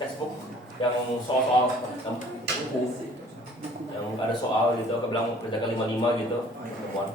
textbook yang soal-soal buku yang ada soal gitu, aku bilang kerjakan 5 gitu, temuan.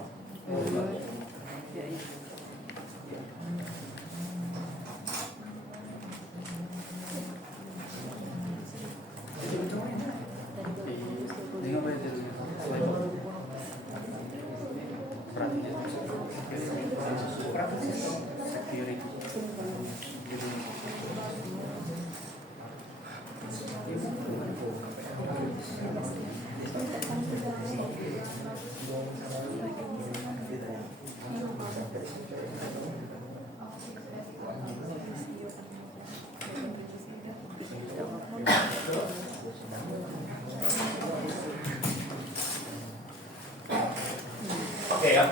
Oke ya,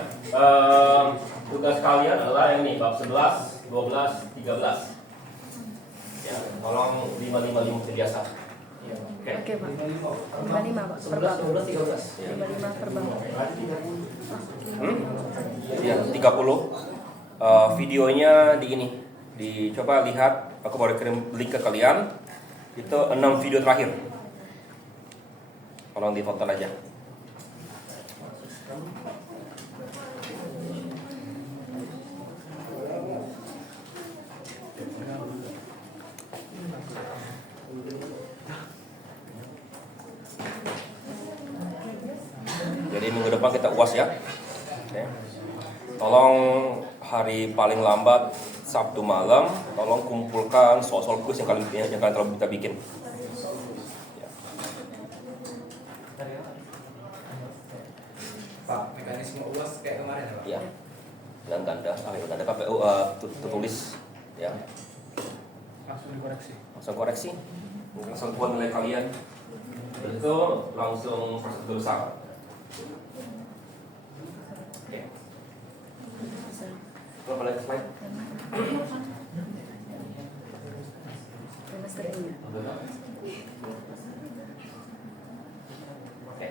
tugas kalian adalah yang ini, bab 11, 12, 13. Ya, tolong 5 biasa. Oke Pak. 55 Pak. 11, 12, 13. 55 per bab. Ya, 30. Videonya di ini. Dicoba lihat, aku baru kirim link ke kalian. Itu 6 video terakhir. Tolong ditonton aja. Jadi minggu depan kita UAS ya. Oke. Tolong hari paling lambat Sabtu malam, tolong kumpulkan soal-soal kuis yang kalian telah kita bikin. Ya. Pak, mekanisme UAS kayak kemarin ya Pak? Ya. Dan tanda KPU tertulis ya. Langsung dikoreksi? Langsung koreksi. Langsung buat nilai kalian. Itu langsung prosedur besar. Oke. Berapa lagi slide? Semester ini. Oke.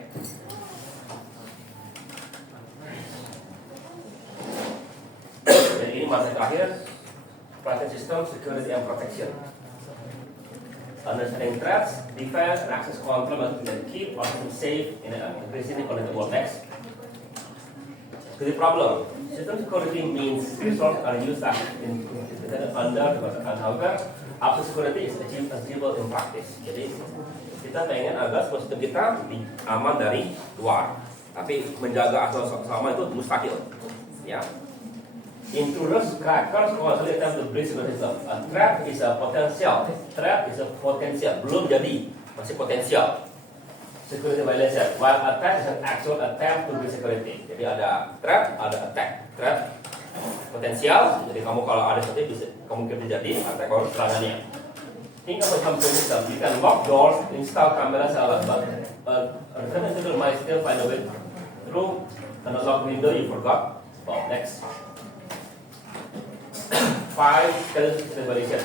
Jadi ini materi terakhir, Operating System Security and Protection. Understanding threats, defense, and access control must keep our system safe in an increasingly connected world next. The problem, system security means resources are used under, however, absolute security is achievable in practice. Jadi kita pengen agar sistem kita aman dari luar, tapi menjaga asal sama itu mustahil. Ya. Intruders, crackers, constantly attempt to breach the system. A threat is a potential. Threat is a potential. Belum jadi, masih potensial. Security violation. While attack is an actual attempt to breach security. Jadi ada threat, ada attack. Threat potensial. Jadi kamu kalau ada sesuatu bisa kemungkinan terjadi. Attack kalau serangannya. Think of a computer system. You can lock doors, install cameras, but return instructor might still find a way through an unlocked window you forgot. Well, next. 5 categorization.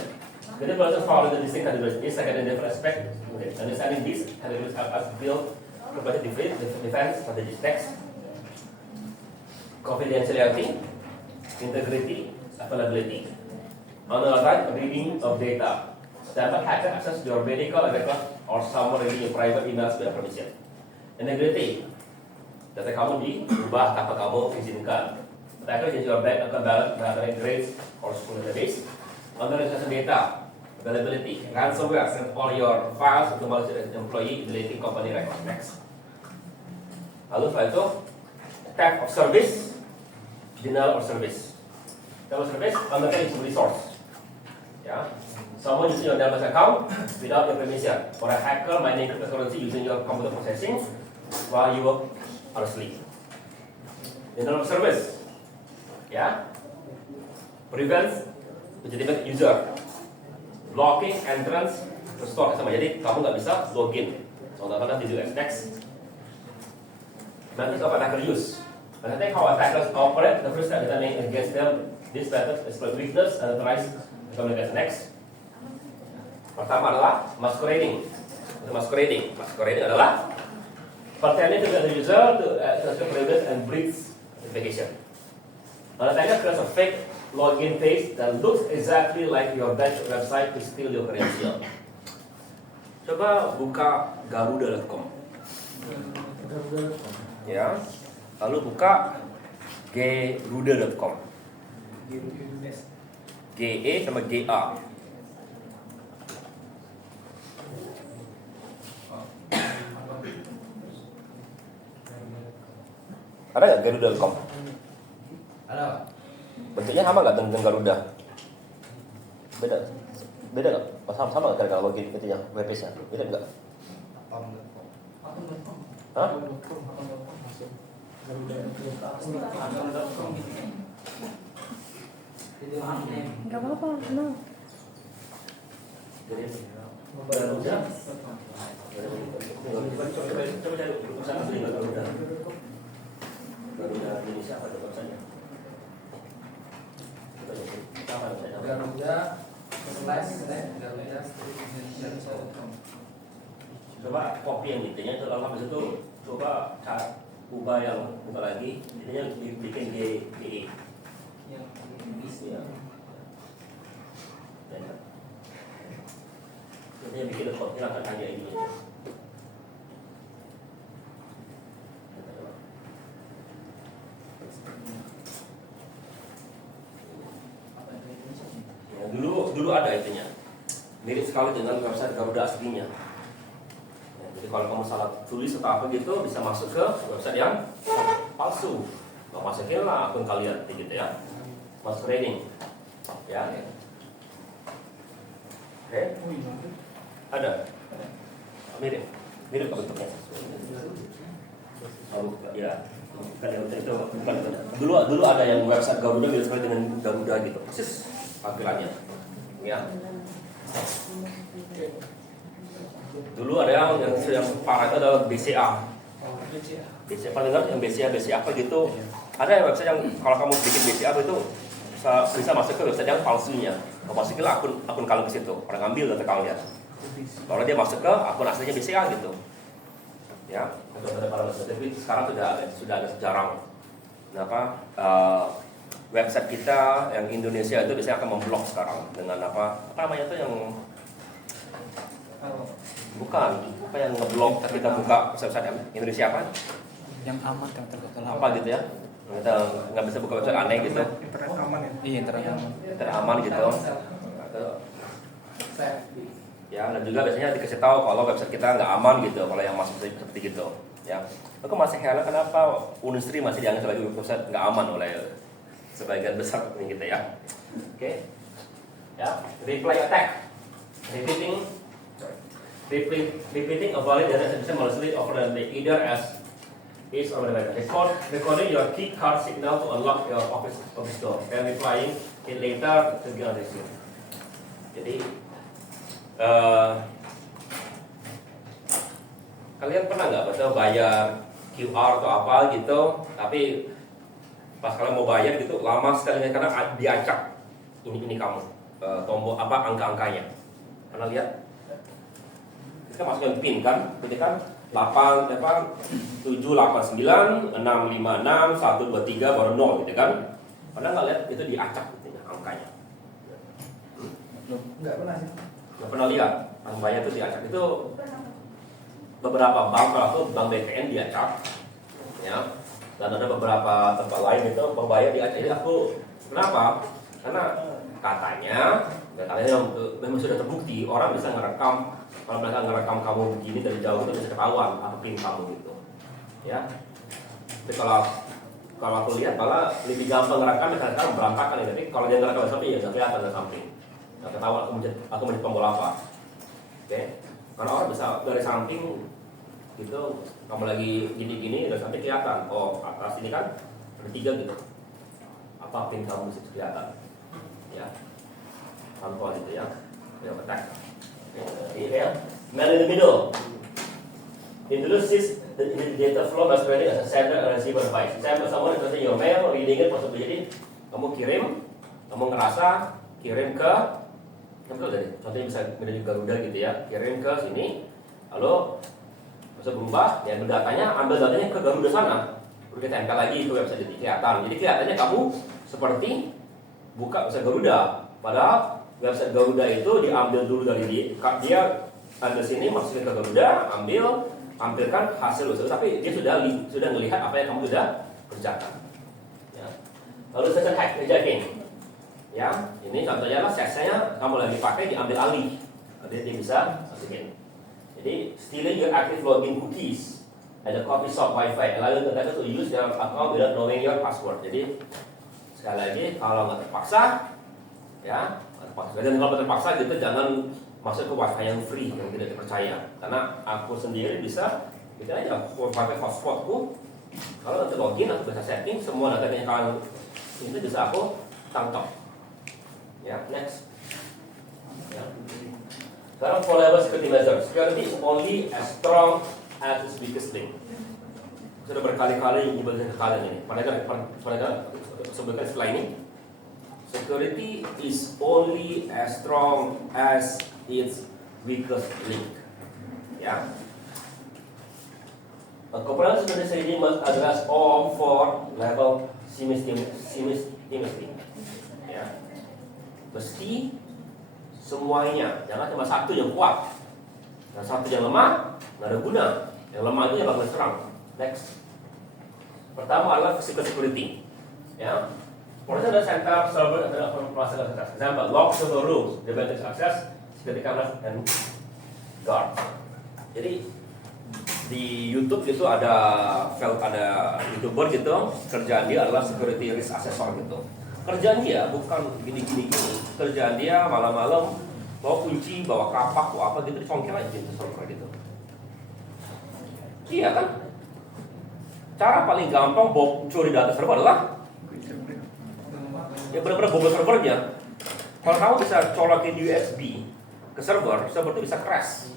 Jadi proses follow the distinct categories is second and different aspect. Okay. Understanding these categories help us build preventive defense strategies. Next, confidentiality, integrity, availability. On the right, reading of data. Dapat hacker access your medical record or someone reading your private emails without permission. Integrity. Data kamu diubah tanpa kamu izinkan. Attacker is your bank account balance, data grades, or school database. Unauthorized data, availability. Ransomware send all your files to malicious employee deleting company record. Next. Lalu setelah itu, type of service, denial of service. Type of service, understand its resource. Ya, someone using your database account without your permission, or a hacker mining cryptocurrency using your computer processing while you are asleep. Denial of service. Ya, prevents legitimate user, blocking entrance to store sama. Jadi kamu nggak bisa login. Contohnya di next. Methods of attacker use. When I think how attackers operate, the first step is determining against them. This method exploit weakness and tries to communicate. Next. Pertama adalah masquerading. Masquerading adalah pretending to be the user to prevent and breach notification. An attacker creates a fake login page that looks exactly like your bank website to steal your credential. Coba buka garuda.com. Ya. Lalu buka geruda.com. GE sama GA. Ada nggak garuda.com? Ada. Bentuknya sama nggak dengan Garuda? Beda? Beda nggak? Oh, sama nggak kalau login itunya, webpage-nya? Beda nggak? Hah? Nggak apa-apa, tenang. Garuda. Coba cari perusahaan asli Garuda. Garuda Indonesia apa tulisannya? Garuda /Garuda/Indonesia.com. Coba copy yang intinya itu, lalu habis itu coba ubah yang buka lagi, intinya bikin GE. Yang Ya. Intinya bikin copy akan hanya ini. Ya, dulu ada itunya, mirip sekali dengan website Garuda aslinya. Ya, jadi kalau kamu salah tulis atau apa gitu, bisa masuk ke website yang palsu. Mau masukin lah akun kalian, gitu ya. Masuk training, ya. Oke, ada, mirip bentuknya. Oh, ya. Itu bukan. Dulu ada yang website Garuda mirip sekali dengan Garuda gitu, persis tampilannya, ya. Dulu ada yang parah itu adalah BCA. BCA paling nggak yang BCA apa gitu. Ada website yang kalau kamu bikin BCA itu bisa masuk ke website yang palsunya. Kamu masukin akun kalian ke situ, orang ambil data kalian. Kalau dia masuk ke akun aslinya BCA gitu. Ya, itu ada para website, tapi sekarang sudah ada jarang. Kenapa? Website kita yang Indonesia itu biasanya akan memblok sekarang dengan apa namanya itu yang bukan apa yang ngeblok kita buka website Indonesia apa? yang aman kan terkotal Apa gitu ya? Kita nggak bisa buka website aneh gitu. internet aman ya? Iya, internet aman. Teraman gitu. Ya, dan juga biasanya dikasih tahu kalau website kita nggak aman gitu, kalau yang masuk seperti gitu. Ya, aku masih heran kenapa Unisri masih dianggap sebagai website nggak aman oleh sebagian besar ini gitu ya. Oke. Ya, reply attack. Repeating a valid data submission maliciously over the either as is or whatever. Recording your key card signal to unlock your office door and replying it later to get on receipt. Jadi kalian pernah nggak betul bayar QR atau apa gitu, tapi pas kalian mau bayar gitu lama sekali karena diacak ini kamu tombol apa angka-angkanya. Pernah lihat? Kita masukin pin kan, berarti kan 8 7 8 9 6 5 6 1 2 3 baru 0 gitu kan. Pernah nggak lihat itu diacak gitu angkanya? Enggak pernah sih. Nggak pernah lihat angkanya itu diacak. Itu beberapa bank atau bank BTN diacak, ya. Dan ada beberapa tempat lain itu pembayar diacak. Jadi aku kenapa? Karena katanya memang sudah terbukti orang bisa ngerekam. Kalau mereka ngerekam kamu begini dari jauh itu bisa ketahuan apa pin kamu gitu, ya. Tapi kalau aku lihat malah lebih gampang ngerekam karena sekarang berantakan ya. Tapi kalau dia ngerekam samping ya nggak kelihatan dari samping, nggak ketahuan aku menjadi tombol apa. Oke, karena orang bisa dari samping gitu, kamu lagi gini-gini dari samping kelihatan. Oh atas ini kan ada 3 gitu, apa pin kamu bisa kelihatan, ya. Tanpa gitu ya, ya petak. Yeah, man in the middle. Introduces the data flow masquerading as a sender and receiver device. Sample someone is your mail, reading it, possibly jadi kamu kamu ngerasa kirim ke, betul tadi. Contohnya bisa menjadi Garuda gitu ya, kirim ke sini, lalu bisa berubah, ya ambil datanya ke Garuda sana, lalu kita tempel lagi ke website itu kelihatan. Jadi kelihatannya kamu seperti buka website Garuda. Padahal website Garuda itu diambil dulu dari dia ada sini masukin ke Garuda, tampilkan hasil usaha, tapi dia sudah melihat apa yang kamu sudah kerjakan. Ya. Lalu session hijacking. Ya, ini contohnya lah CSS-nya kamu lagi pakai diambil alih. Jadi dia bisa masukin. Jadi stealing your active login cookies at the coffee shop Wi-Fi, allowing the attacker to use their account without knowing your password. Jadi sekali lagi kalau nggak terpaksa, ya, dan kalau terpaksa gitu jangan masuk ke Wi-Fi yang free yang tidak dipercaya. Karena aku sendiri bisa, gitu aja, aku pakai hotspotku. Kalau nanti login aku bisa setting semua data yang kalian itu bisa aku tangkap. Ya, next. Ya. Sekarang for level security measure. Security is only as strong as its weakest link. Sudah berkali-kali nyebutkan ke kalian ini. Pada sebutkan setelah ini. Security is only as strong as its weakest link. Ya. A comprehensive security strategy must address all four level simultaneously. Ya. Mesti semuanya, jangan cuma satu yang kuat dan satu yang lemah, nggak ada guna. Yang lemah itu yang bakal serang. Next. Pertama adalah physical security. Ya. Polisi ada center server adalah proses akses. Example, lock server rooms, advantage access, security cameras and guard. Jadi di YouTube itu ada YouTuber gitu, kerjaan dia adalah security risk assessor gitu. Kerjaan dia bukan gini. Kerjaan dia malam-malam bawa kunci, bawa kapak, bawa apa gitu, dicongkel aja gitu server gitu. Iya kan? Cara paling gampang curi data server adalah ya benar-benar bobot servernya. Kalau kamu bisa colokin USB ke server itu bisa crash.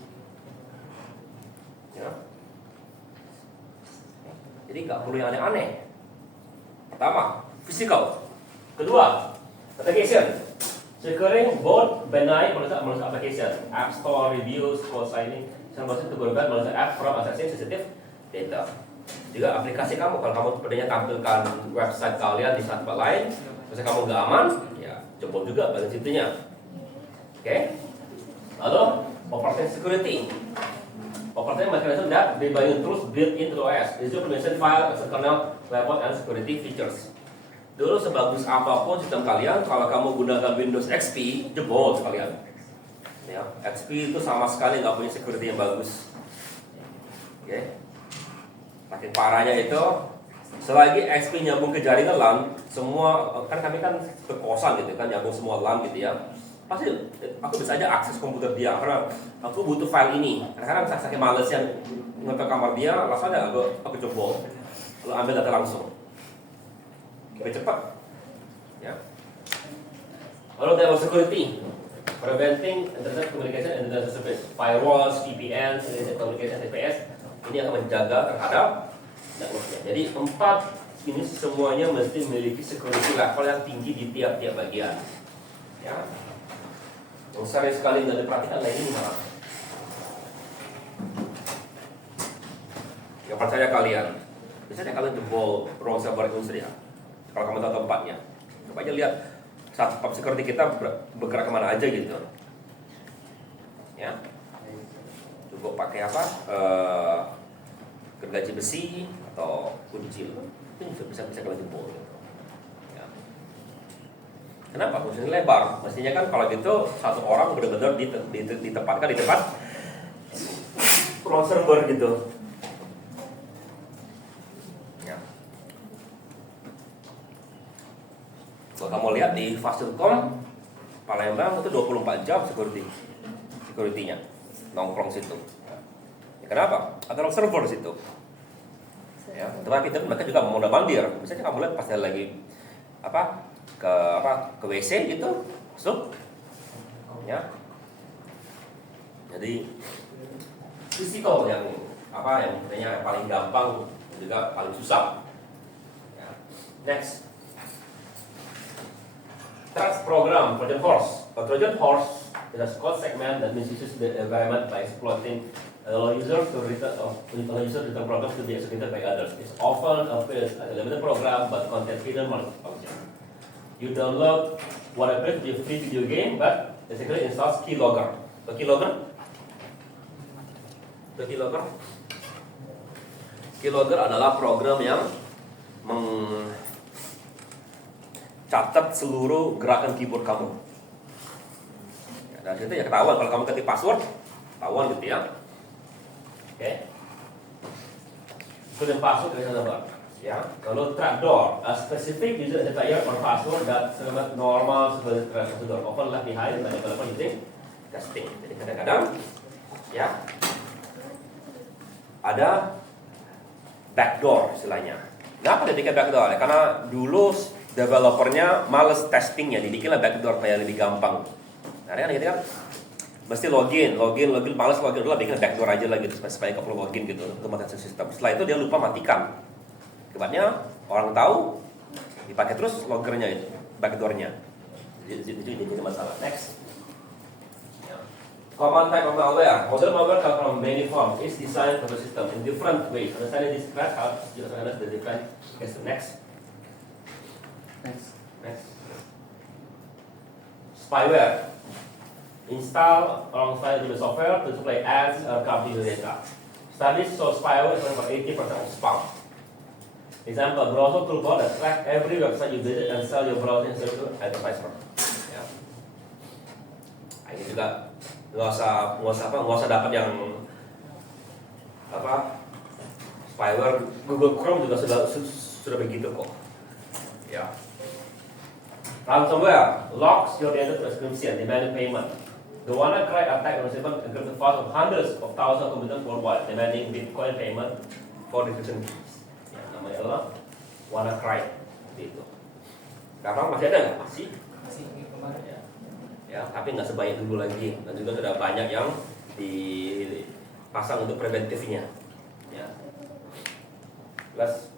Ya. Jadi nggak perlu yang aneh-aneh. Pertama, physical. Kedua, application. Securing both benign malicious application, app store reviews, code signing, dan masuk to prevent malicious app from accessing sensitive data. Juga aplikasi kamu, kalau kamu sepertinya tampilkan website kalian di tempat lain, misalnya kamu nggak aman, ya jebol juga bagian situnya. Oke? Lalu operating security. Operating mechanism that debugging tools built into OS. Is implementation file, kernel, level, and security features. Dulu sebagus apapun sistem kalian, kalau kamu gunakan Windows XP, jebol sekalian. Ya, XP itu sama sekali nggak punya security yang bagus. Oke? Makin parahnya itu, selagi XP nyambung ke jaringan LAN, semua kan kami kan ke kosan gitu kan, nyambung semua LAN gitu ya. Pasti aku bisa aja akses komputer dia karena aku butuh file ini. Karena saking malesnya ngetok kamar dia, langsung aja aku jebol, lalu ambil data langsung. Lebih cepat. Ya. Lalu level security, preventing internet communication and internet service, firewalls, VPN, internet communication, TPS. Ini akan menjaga terhadap networknya. Jadi 4 ini semuanya mesti memiliki security level yang tinggi di tiap-tiap bagian. Ya. Yang sering sekali nggak diperhatikan lain ini malah. Yang percaya kalian, misalnya kalian jebol ruang server industri ya. Kalau kamu tahu tempatnya, coba aja lihat satpam security kita bergerak kemana aja gitu. Ya. Cukup pakai apa? Gergaji besi atau kunci itu bisa kalian jebol. Ya. Kenapa? Kunci lebar. Mestinya kan kalau gitu satu orang benar-benar ditempatkan di tempat ruang server gitu. Ya. Kalau kamu lihat di Fasilkom Palembang itu 24 jam security-nya nongkrong situ. Ya, kenapa? Ada ruang server di situ. Ya, tetapi itu mereka juga mau mandir. Misalnya kamu lihat pas lagi ke WC gitu, masuk. Ya. Jadi fisikal yang paling gampang juga paling susah. Ya. Next. Trust program Trojan Horse. A Trojan Horse is a code segment that misuses the environment by exploiting allow user to return programs to be executed by others. It's often appears as a limited program but contains hidden malicious function. you download whatever your free video game, but basically installs keylogger. So keylogger, keylogger adalah program yang mencatat seluruh gerakan keyboard kamu. Ya, dari situ ya ketahuan kalau kamu ketik password, ketahuan gitu ya. Oke. Kemudian password dari sana. Ya, kalau trapdoor, a specific user identifier or password that sangat normal sebagai trapdoor, often left behind by developer using testing. Jadi kadang-kadang, ya, ada backdoor istilahnya. Kenapa dia bikin backdoor? Ya, karena dulu developernya males testingnya, dibikinlah backdoor supaya lebih gampang. Nah, kan gitu kan, mesti login, males login dulu, bikin backdoor aja lah gitu supaya kau perlu login gitu untuk mengatasi sistem. Setelah itu dia lupa matikan. Akibatnya orang tahu dipakai terus loggernya itu, backdoornya. Jadi masalah. Next. Common type of malware. Model malware comes from many forms. It's designed for the system in different ways. Understanding this class helps you understand the different. Okay, so next. Spyware. Install alongside the software to display ads or copy the data. Studies show spyware is about 80% of spam. Example, browser toolbar that track every website you visit and sell your browsing service to advertiser. Ya. Nah, ini juga nggak usah dapat yang spyware. Google Chrome juga sudah begitu kok. Ya. Ransomware locks your data to encryption, demanding payment. The WannaCry attack was able to encrypt the files of hundreds of thousands of computers worldwide, demanding Bitcoin payment for decryption keys. Namanya adalah WannaCry itu. Sekarang masih ada nggak? Masih kemarin ya, tapi nggak sebanyak dulu lagi, dan juga sudah banyak yang dipasang untuk preventifnya. Ya. Plus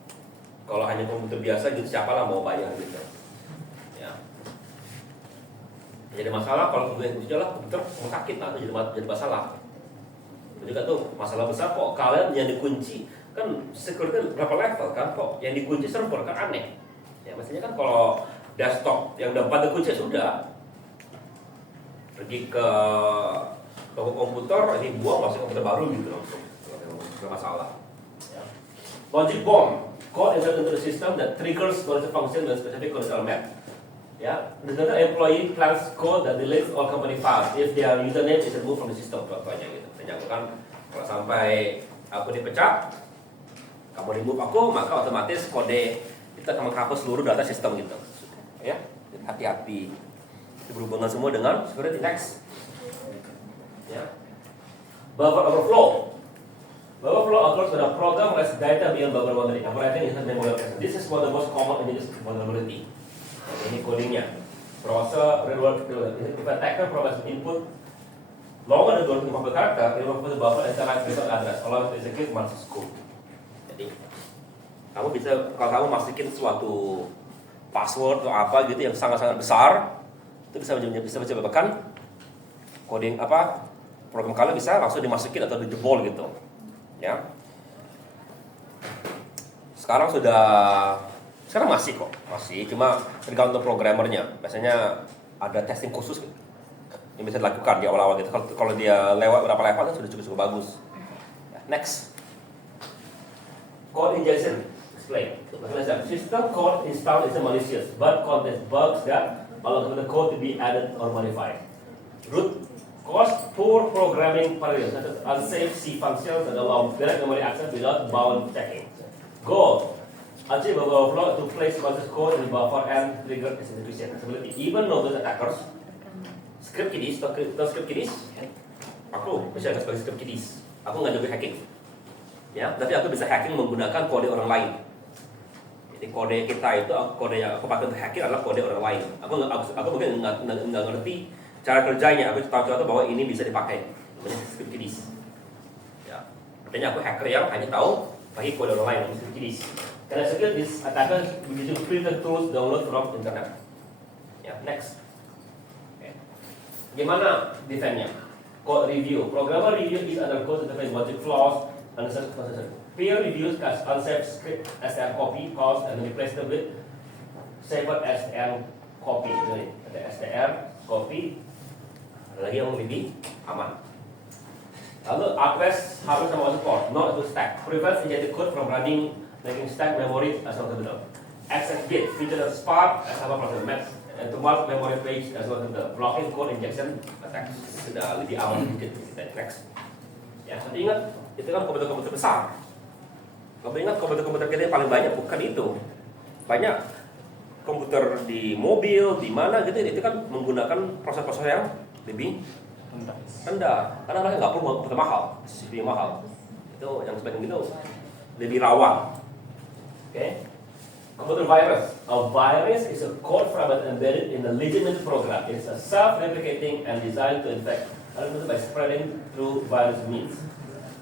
kalau hanya komputer biasa gitu siapa lah mau bayar gitu. Ya. Jadi masalah kalau komputer sakit atau jadi masalah. Itu juga tuh masalah besar kok kalian yang dikunci. Kan security berapa level kan, kok yang dikunci server kan aneh ya. Maksudnya kan kalau desktop yang dapat dikunci sudah pergi ke toko komputer, ini buang masuk komputer baru gitu langsung, nggak masalah ya. Logic bomb, code inserted into the system that triggers logic function with specific conditional map ya. The employee plans code that deletes all company files if their username is removed from the system, contohnya gitu. Menyangkutkan kalau sampai aku dipecat, kamu remove aku, maka otomatis kode itu akan menghapus seluruh data sistem gitu. Ya, hati-hati. Itu berhubungan semua dengan security. Next. Ya. Buffer overflow. Buffer overflow occurs when a program writes data beyond buffer boundary. Operating inside memory location. This is one of the most common images vulnerability. Ini codingnya. Browser reward. If attacker provides input longer than 250 character, it will put the buffer and select return address, allowing to execute malicious code. Jadi kamu bisa, kalau kamu masukin suatu password atau apa gitu yang sangat-sangat besar, itu bisa menyebabkan coding program kalian bisa langsung dimasukin atau dijebol gitu ya. Sekarang masih cuma tergantung programmernya. Biasanya ada testing khusus gitu yang bisa dilakukan di awal-awal gitu. Kalau dia lewat berapa level itu sudah cukup bagus. Next. Code injection. Explain. System code installed is malicious, but contains bugs that allow the code to be added or modified. Root cause poor programming paradigms such as unsafe C functions that allow direct memory access without bound checking. Goal: achieve overflow to place malicious code in the buffer and trigger execution. Even though those attackers script kiddies, aku bisa sebagai script kiddies. Aku nggak jago hacking. Ya, tapi aku bisa hacking menggunakan kode orang lain. Jadi kode kita itu, kode yang aku pakai untuk hacking adalah kode orang lain. Aku mungkin nggak ngerti cara kerjanya. Aku tahu bahwa ini bisa dipakai. Namanya script kiddies. Ya, artinya aku hacker yang hanya tahu pakai kode orang lain, namanya script kiddies. Karena secure this attackers using primitive tools download from internet. Ya, next. Okay. Gimana defense-nya? Code review. Programmer review is undergoes to defend logic flaws. Peer reviews unsafe script STL copy, pause, and replace them with safer STL copy. Ini ada STR, copy. Ada lagi yang lebih aman. Lalu address harus sama support, not to stack. Prevents injected code from running, making stack memory as not terminal. Access bit feature of Spark as sama proses match and to mark memory page as well as the blocking code injection attack. Sudah lebih aman sedikit. Kita next. Ya, tapi ingat itu kan komputer-komputer besar. Kamu ingat komputer-komputer kita yang paling banyak bukan itu. Banyak komputer di mobil, di mana gitu, itu kan menggunakan proses-proses yang lebih rendah. Karena mereka nggak perlu komputer mahal, CPU mahal. Itu yang sebagian itu lebih rawan. Oke. Computer virus. A virus is a code fragment embedded in a legitimate program. It's a self-replicating and designed to infect others by spreading through virus means.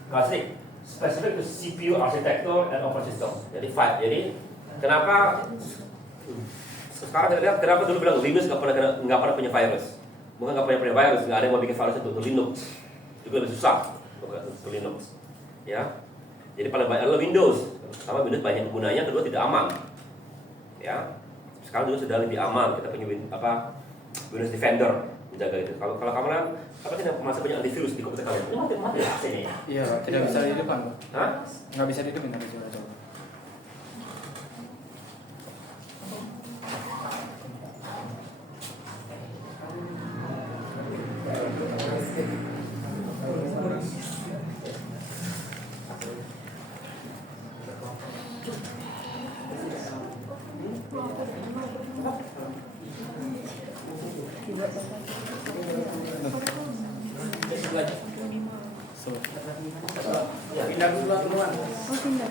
Klasik. Specific to CPU architecture and operating system. Jadi kenapa sekarang kita lihat kenapa dulu bilang Linux nggak pernah punya virus? Bukan nggak punya virus, nggak ada yang mau bikin virus untuk Linux. Juga lebih susah untuk Linux. Ya. Jadi paling banyak adalah Windows. Pertama Windows banyak penggunanya, kedua tidak aman. Ya. Sekarang dulu sudah lebih aman. Kita punya Windows Defender menjaga itu. Kalau kamu kan apa sih masih punya antivirus di komputer kalian? Ini mati AC-nya ya? Iya, tidak bisa dihidupkan. Hah? Nggak bisa dihidupin, tapi coba. Ya, pindah duluan. Oh, pindah.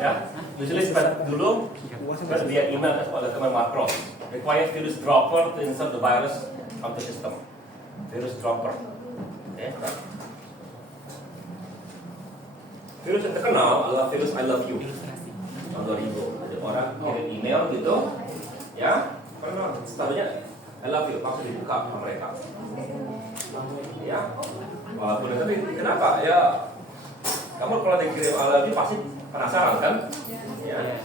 Ya, usually dulu via email kepada teman makro. Require virus dropper to insert the virus onto system. Virus dropper. Oke. Virus yang terkenal adalah virus I love you. Tahun 2000. Ada orang kirim email gitu, ya, karena statusnya I love you, langsung dibuka sama mereka. Ya, walaupun tapi kenapa? Ya, kamu kalau dikirim I love you pasti penasaran kan? Ya.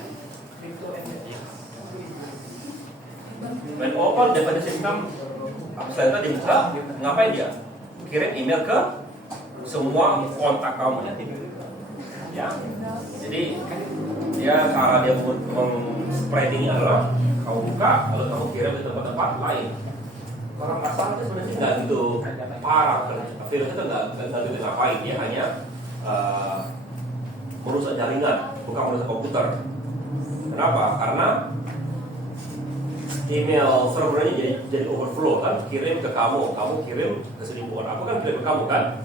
When open database system, setelah dibuka, ngapain dia? Kirim email ke semua kontak kamu ya. Jadi ya cara dia spreading adalah kamu buka, lalu kamu kirim ke tempat-tempat lain. Orang kasar itu sebenarnya nggak gitu parah, virus itu nggak gitu ngapain, dia hanya merusak jaringan, bukan merusak komputer. Kenapa? Karena email servernya jadi overflow kan, kirim ke kamu kirim ke 1000 orang. Aku kan kirim ke kamu kan,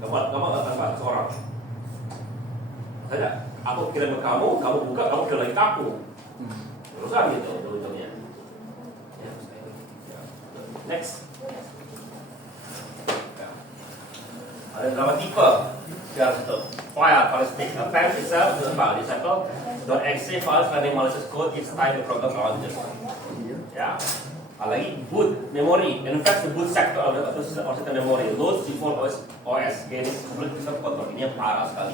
kamu nggak akan batas orang. Saja, aku kirim ke kamu buka, kamu kirim lagi ke aku. Terusan gitu ujungnya. Next. Ada berapa tipe? Biar itu. File, stick, file itself, file disable, .exe files running malicious code each time the program launches. Ya. Lagi boot memory, infects the boot sector atau system memory, loads default OS, gaining complete system control. Ini yang parah sekali.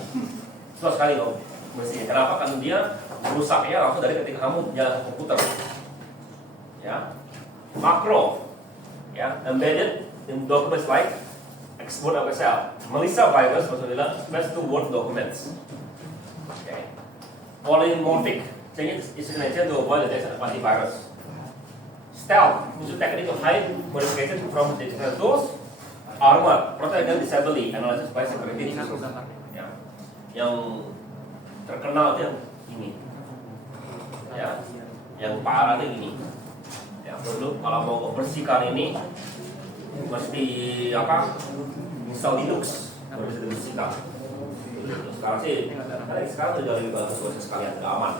Susah sekali loh mestinya. Kenapa? Kan dia merusaknya langsung dari ketika kamu jalan ke komputer. Ya. Makro, ya, embedded in documents like export of Excel. Melissa virus maksudnya spreads to Word documents. Okay. Polymorphic, change its signature to avoid detection of antivirus. Stealth, use technique to hide modification from digital tools. Armor, protect against disability, analysis by security. Ya. Yang terkenal itu yang ini, ya, yang parah itu ini. Ya, dulu kalau mau membersihkan ini mesti install Linux baru bisa dibersihkan. Sekarang sih, sekarang sudah lebih bagus sekalian, sudah aman,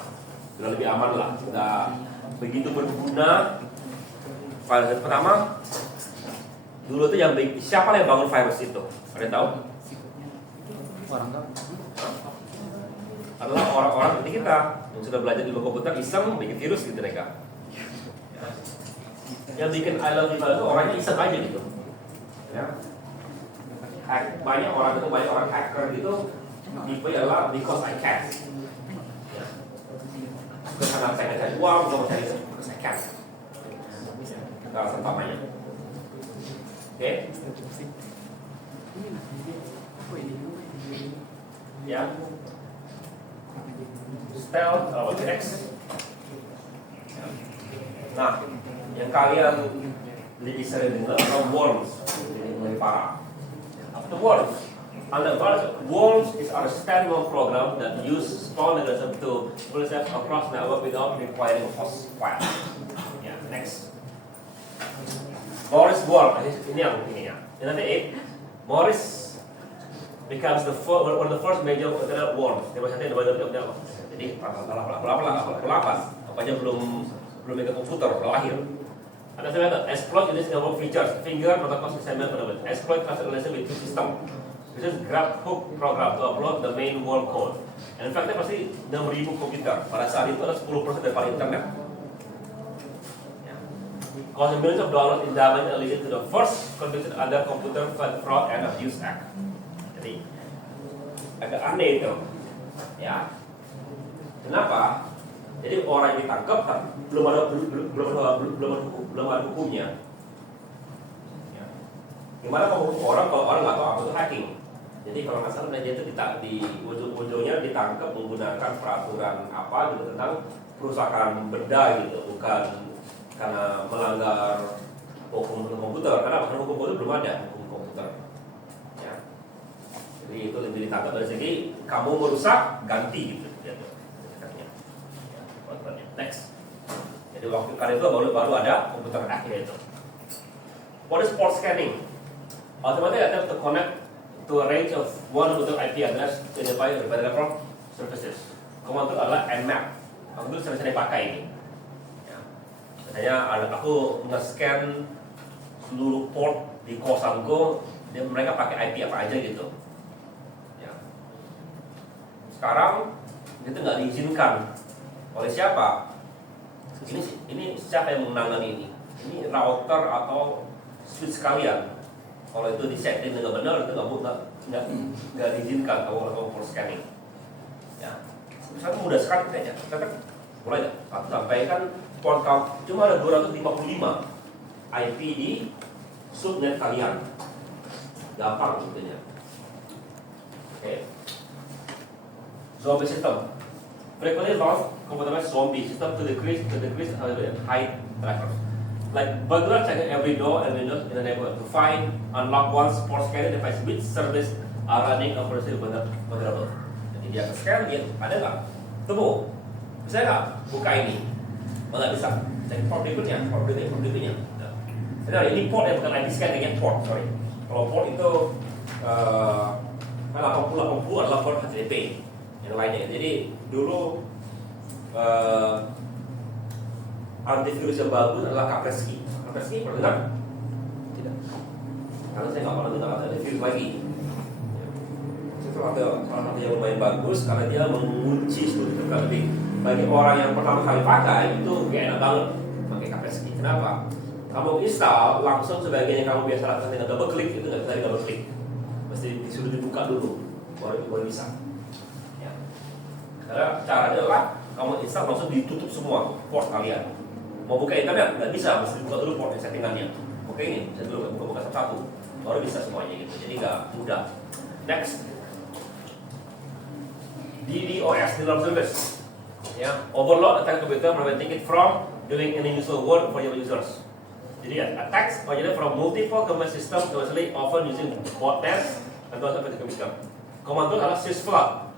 sudah lebih aman lah. Sudah begitu berguna. Virus pertama, dulu tuh yang siapa yang bangun virus itu? Ada yang tahu? Orang tahu. Adalah orang-orang seperti kita yang sudah belajar di komputer iseng bikin virus gitu mereka. Ya. Yang bikin I love you itu orangnya iseng aja gitu. Ya. Banyak orang hacker gitu tipe adalah because I can. ke sana saya cari uang, mau cari sekian. Alasan utamanya. Oke? Ya. Stealth atau next. Nah, yang kalian lebih sering dengar adalah worms, ini lebih parah. The worms. Under worms is our standalone program that use strong mechanism to process across network without requiring a host file. Yeah, next. Morris worm, ini yang ini ya. And nanti Morris becomes one of the first major internet worms. Dia masih ada jadi apa aja belum megang komputer lahir. Ada saya kata exploit using network features, finger protocol system development, exploit trusted relation with two system. This is grab hook program to upload the main world code. And in fact, pasti 6.000 komputer. Pada saat itu ada 10% dari internet. Causing millions of dollars in damage and leading to the first conviction under Computer Fraud and Abuse Act. Jadi agak aneh itu, ya. Kenapa? Jadi orang yang ditangkap kan belum ada hukumnya. Ya. Gimana kalau hukum orang kalau orang nggak tahu apa itu hacking? Jadi kalau nggak salah dia itu di ujung-ujungnya ditangkap menggunakan peraturan apa gitu tentang perusakan benda gitu, bukan karena melanggar hukum komputer. Karena hukum komputer belum ada hukum komputer. Ya. Jadi itu lebih ditangkap dari segi kamu merusak ganti gitu. Next. Jadi waktu kali itu baru ada komputer akhirnya itu. What is port scanning? Automatically attempt to connect to a range of one computer IP address identified by the network services. Command itu adalah nmap. Aku dulu sering pakai ini. Ya. Misalnya aku nge-scan seluruh port di kosanku, mereka pakai IP apa aja gitu. Ya. Sekarang itu nggak diizinkan oleh siapa? Ini siapa yang menangani ini? Ini router atau switch kalian. Kalau itu di-setting dengan benar itu nggak diizinkan kalau port scanning. Ya, misalnya mudah sekali kayaknya. Kita mulai deh. Aku sampaikan port count cuma ada 255 IP di subnet kalian. Gampang sebetulnya. Oke. Zombie system. Frequently launched computerized zombie system to decrease high trackers. Like burglar checking every door and windows in the neighborhood to find, unlock one port scanning device which service are running a operational vulnerable. Jadi dia scan dia ada nggak? Temu, bisa nggak buka ini? Nggak bisa. Cek port berikutnya, port berikutnya. Nah, ini port yang bukan IP scanning ya port, sorry. Kalau port itu 80 adalah port HTTP yang lainnya. Jadi dulu antivirus yang bagus adalah Kaspersky. Kaspersky pernah dengar? Tidak. Karena saya nggak pernah dengar antivirus lagi. Itu ada salah satu yang lumayan bagus karena dia mengunci seluruh terlebih bagi orang yang pertama kali pakai itu gak enak banget pakai Kaspersky. Kenapa? Kamu install langsung sebagian yang kamu biasa lakukan dengan double click itu nggak bisa di double click, mesti disuruh dibuka dulu baru bisa. Ya. Karena caranya adalah kamu install langsung ditutup semua port kalian. Mau buka internet nggak bisa, mesti buka dulu port settingannya. Oke ini, saya dulu buka satu-satu, baru bisa semuanya gitu. Jadi nggak mudah. Next, DDoS, denial of service. Ya, overload attack computer preventing it from doing any useful work for your users. Jadi attacks originate from multiple command system, especially often using botnets and also computer. Command tool adalah sysflood.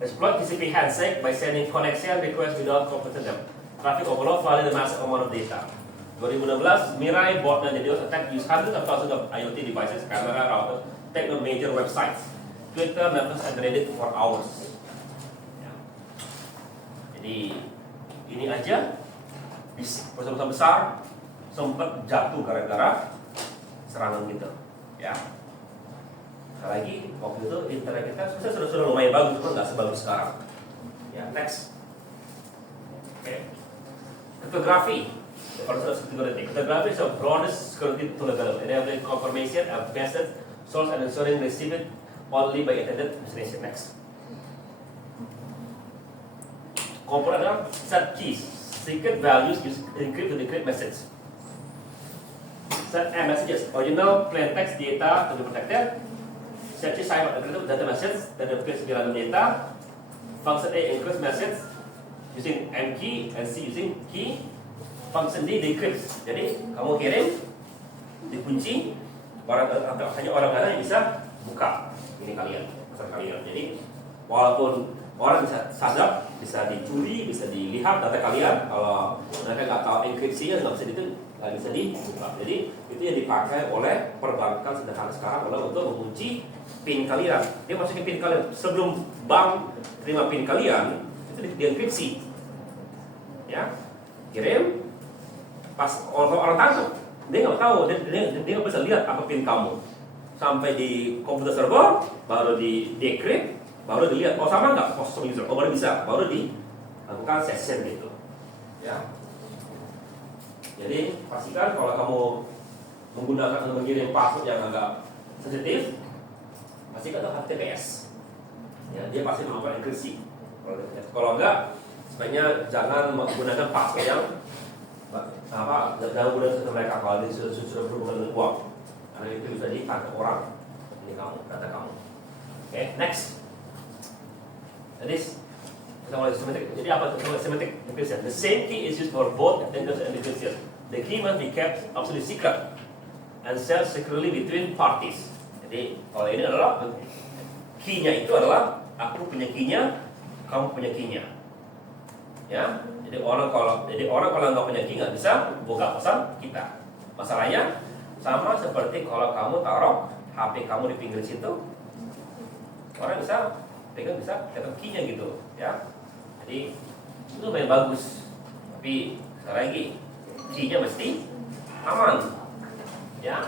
Exploit TCP handshake by sending connection request without competent them. Traffic overload via the massive amount of data. 2016, Mirai botnet DDoS attack use hundreds of thousands of IoT devices, camera, routers, take the major websites, Twitter, Netflix, and Reddit for hours. Ya. Jadi ini aja perusahaan besar sempat jatuh gara-gara serangan gitu. Ya. Sekali lagi waktu itu internet kita sudah lumayan bagus, cuma nggak sebagus sekarang. Ya, next. Oke. Cryptography. Cryptography is the broadest security tool available, enabling confirmation of message source and ensuring received only by intended destination. Next. komponen adalah set keys, secret values is encrypt to decrypt message. Set M messages, original plain text data to be protected. Set C cipher encrypted data message that encrypts the random data. Function A encrypts message using M key and C using key. Function D decrypts. Jadi kamu kirim dikunci, hanya orang lain yang bisa buka. Ini kalian, pesan kalian. Jadi walaupun orang bisa sadap, bisa dicuri, bisa dilihat data kalian, kalau mereka nggak tahu enkripsinya nggak bisa dibuka. Jadi itu yang dipakai oleh perbankan sederhana sekarang adalah untuk mengunci PIN kalian. Dia masukin PIN kalian sebelum bank terima PIN kalian itu dienkripsi. Ya, kirim. Pas orang tangkap, dia nggak tahu, dia nggak bisa lihat apa PIN kamu. Sampai di komputer server, baru di decrypt, baru dilihat, oh sama nggak kosong user, oh baru bisa, baru dilakukan session gitu. Ya. Jadi pastikan kalau kamu menggunakan atau mengirim password yang agak sensitif, pastikan itu HTTPS. Ya, dia pasti melakukan enkripsi. Kalau enggak, sebaiknya jangan menggunakan password yang jangan mudah mereka kalau dia sudah berhubungan dengan uang, karena itu bisa ditangkap orang. Ini kamu, data kamu. Oke, next. Jadi kita mulai semantic. Jadi apa itu semantic encryption? The same key is used for both encryption and decryption. The key must be kept absolutely secret and shared securely between parties. Jadi kalau ini adalah key-nya itu adalah aku punya key-nya, kamu punya key-nya. Ya, jadi orang kalau nggak punya key nggak bisa buka pesan kita. Masalahnya sama seperti kalau kamu taruh HP kamu di pinggir situ, orang bisa pegang, bisa ketemu key-nya gitu, ya. Jadi itu lumayan bagus. Tapi sekali lagi key-nya mesti aman, ya.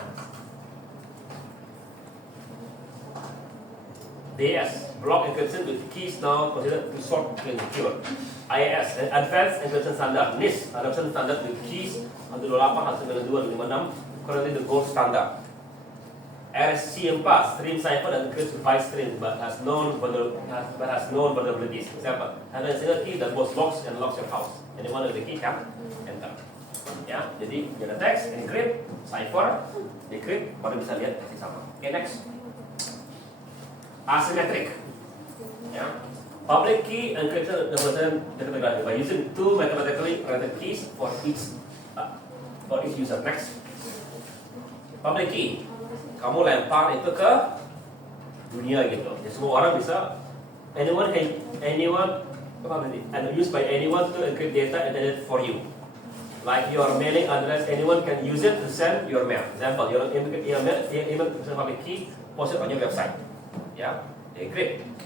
DS, block encryption with keys now considered too short and secure. IAS, Advanced Encryption Standard. NIST, Adoption Standard with keys 128, 192, 156, currently the gold standard. RSC4, stream cipher and encrypts byte stream but has known vulnerabilities. Example, have a single key that both locks and locks your house. Anyone with the key can enter. Ya, jadi ada teks, encrypt, cipher, decrypt, baru bisa lihat teksnya sama. Okay, next. Asymmetric. Ya. Public key encryption represent cryptography by using two mathematically related keys for each user. Next. Public key. Kamu lempar itu ke dunia gitu. Ya, semua orang bisa. Anyone and used by anyone to encrypt data intended for you. Like your mailing address, anyone can use it to send your mail. Example, your email public key posted on your website. Ya, decrypt.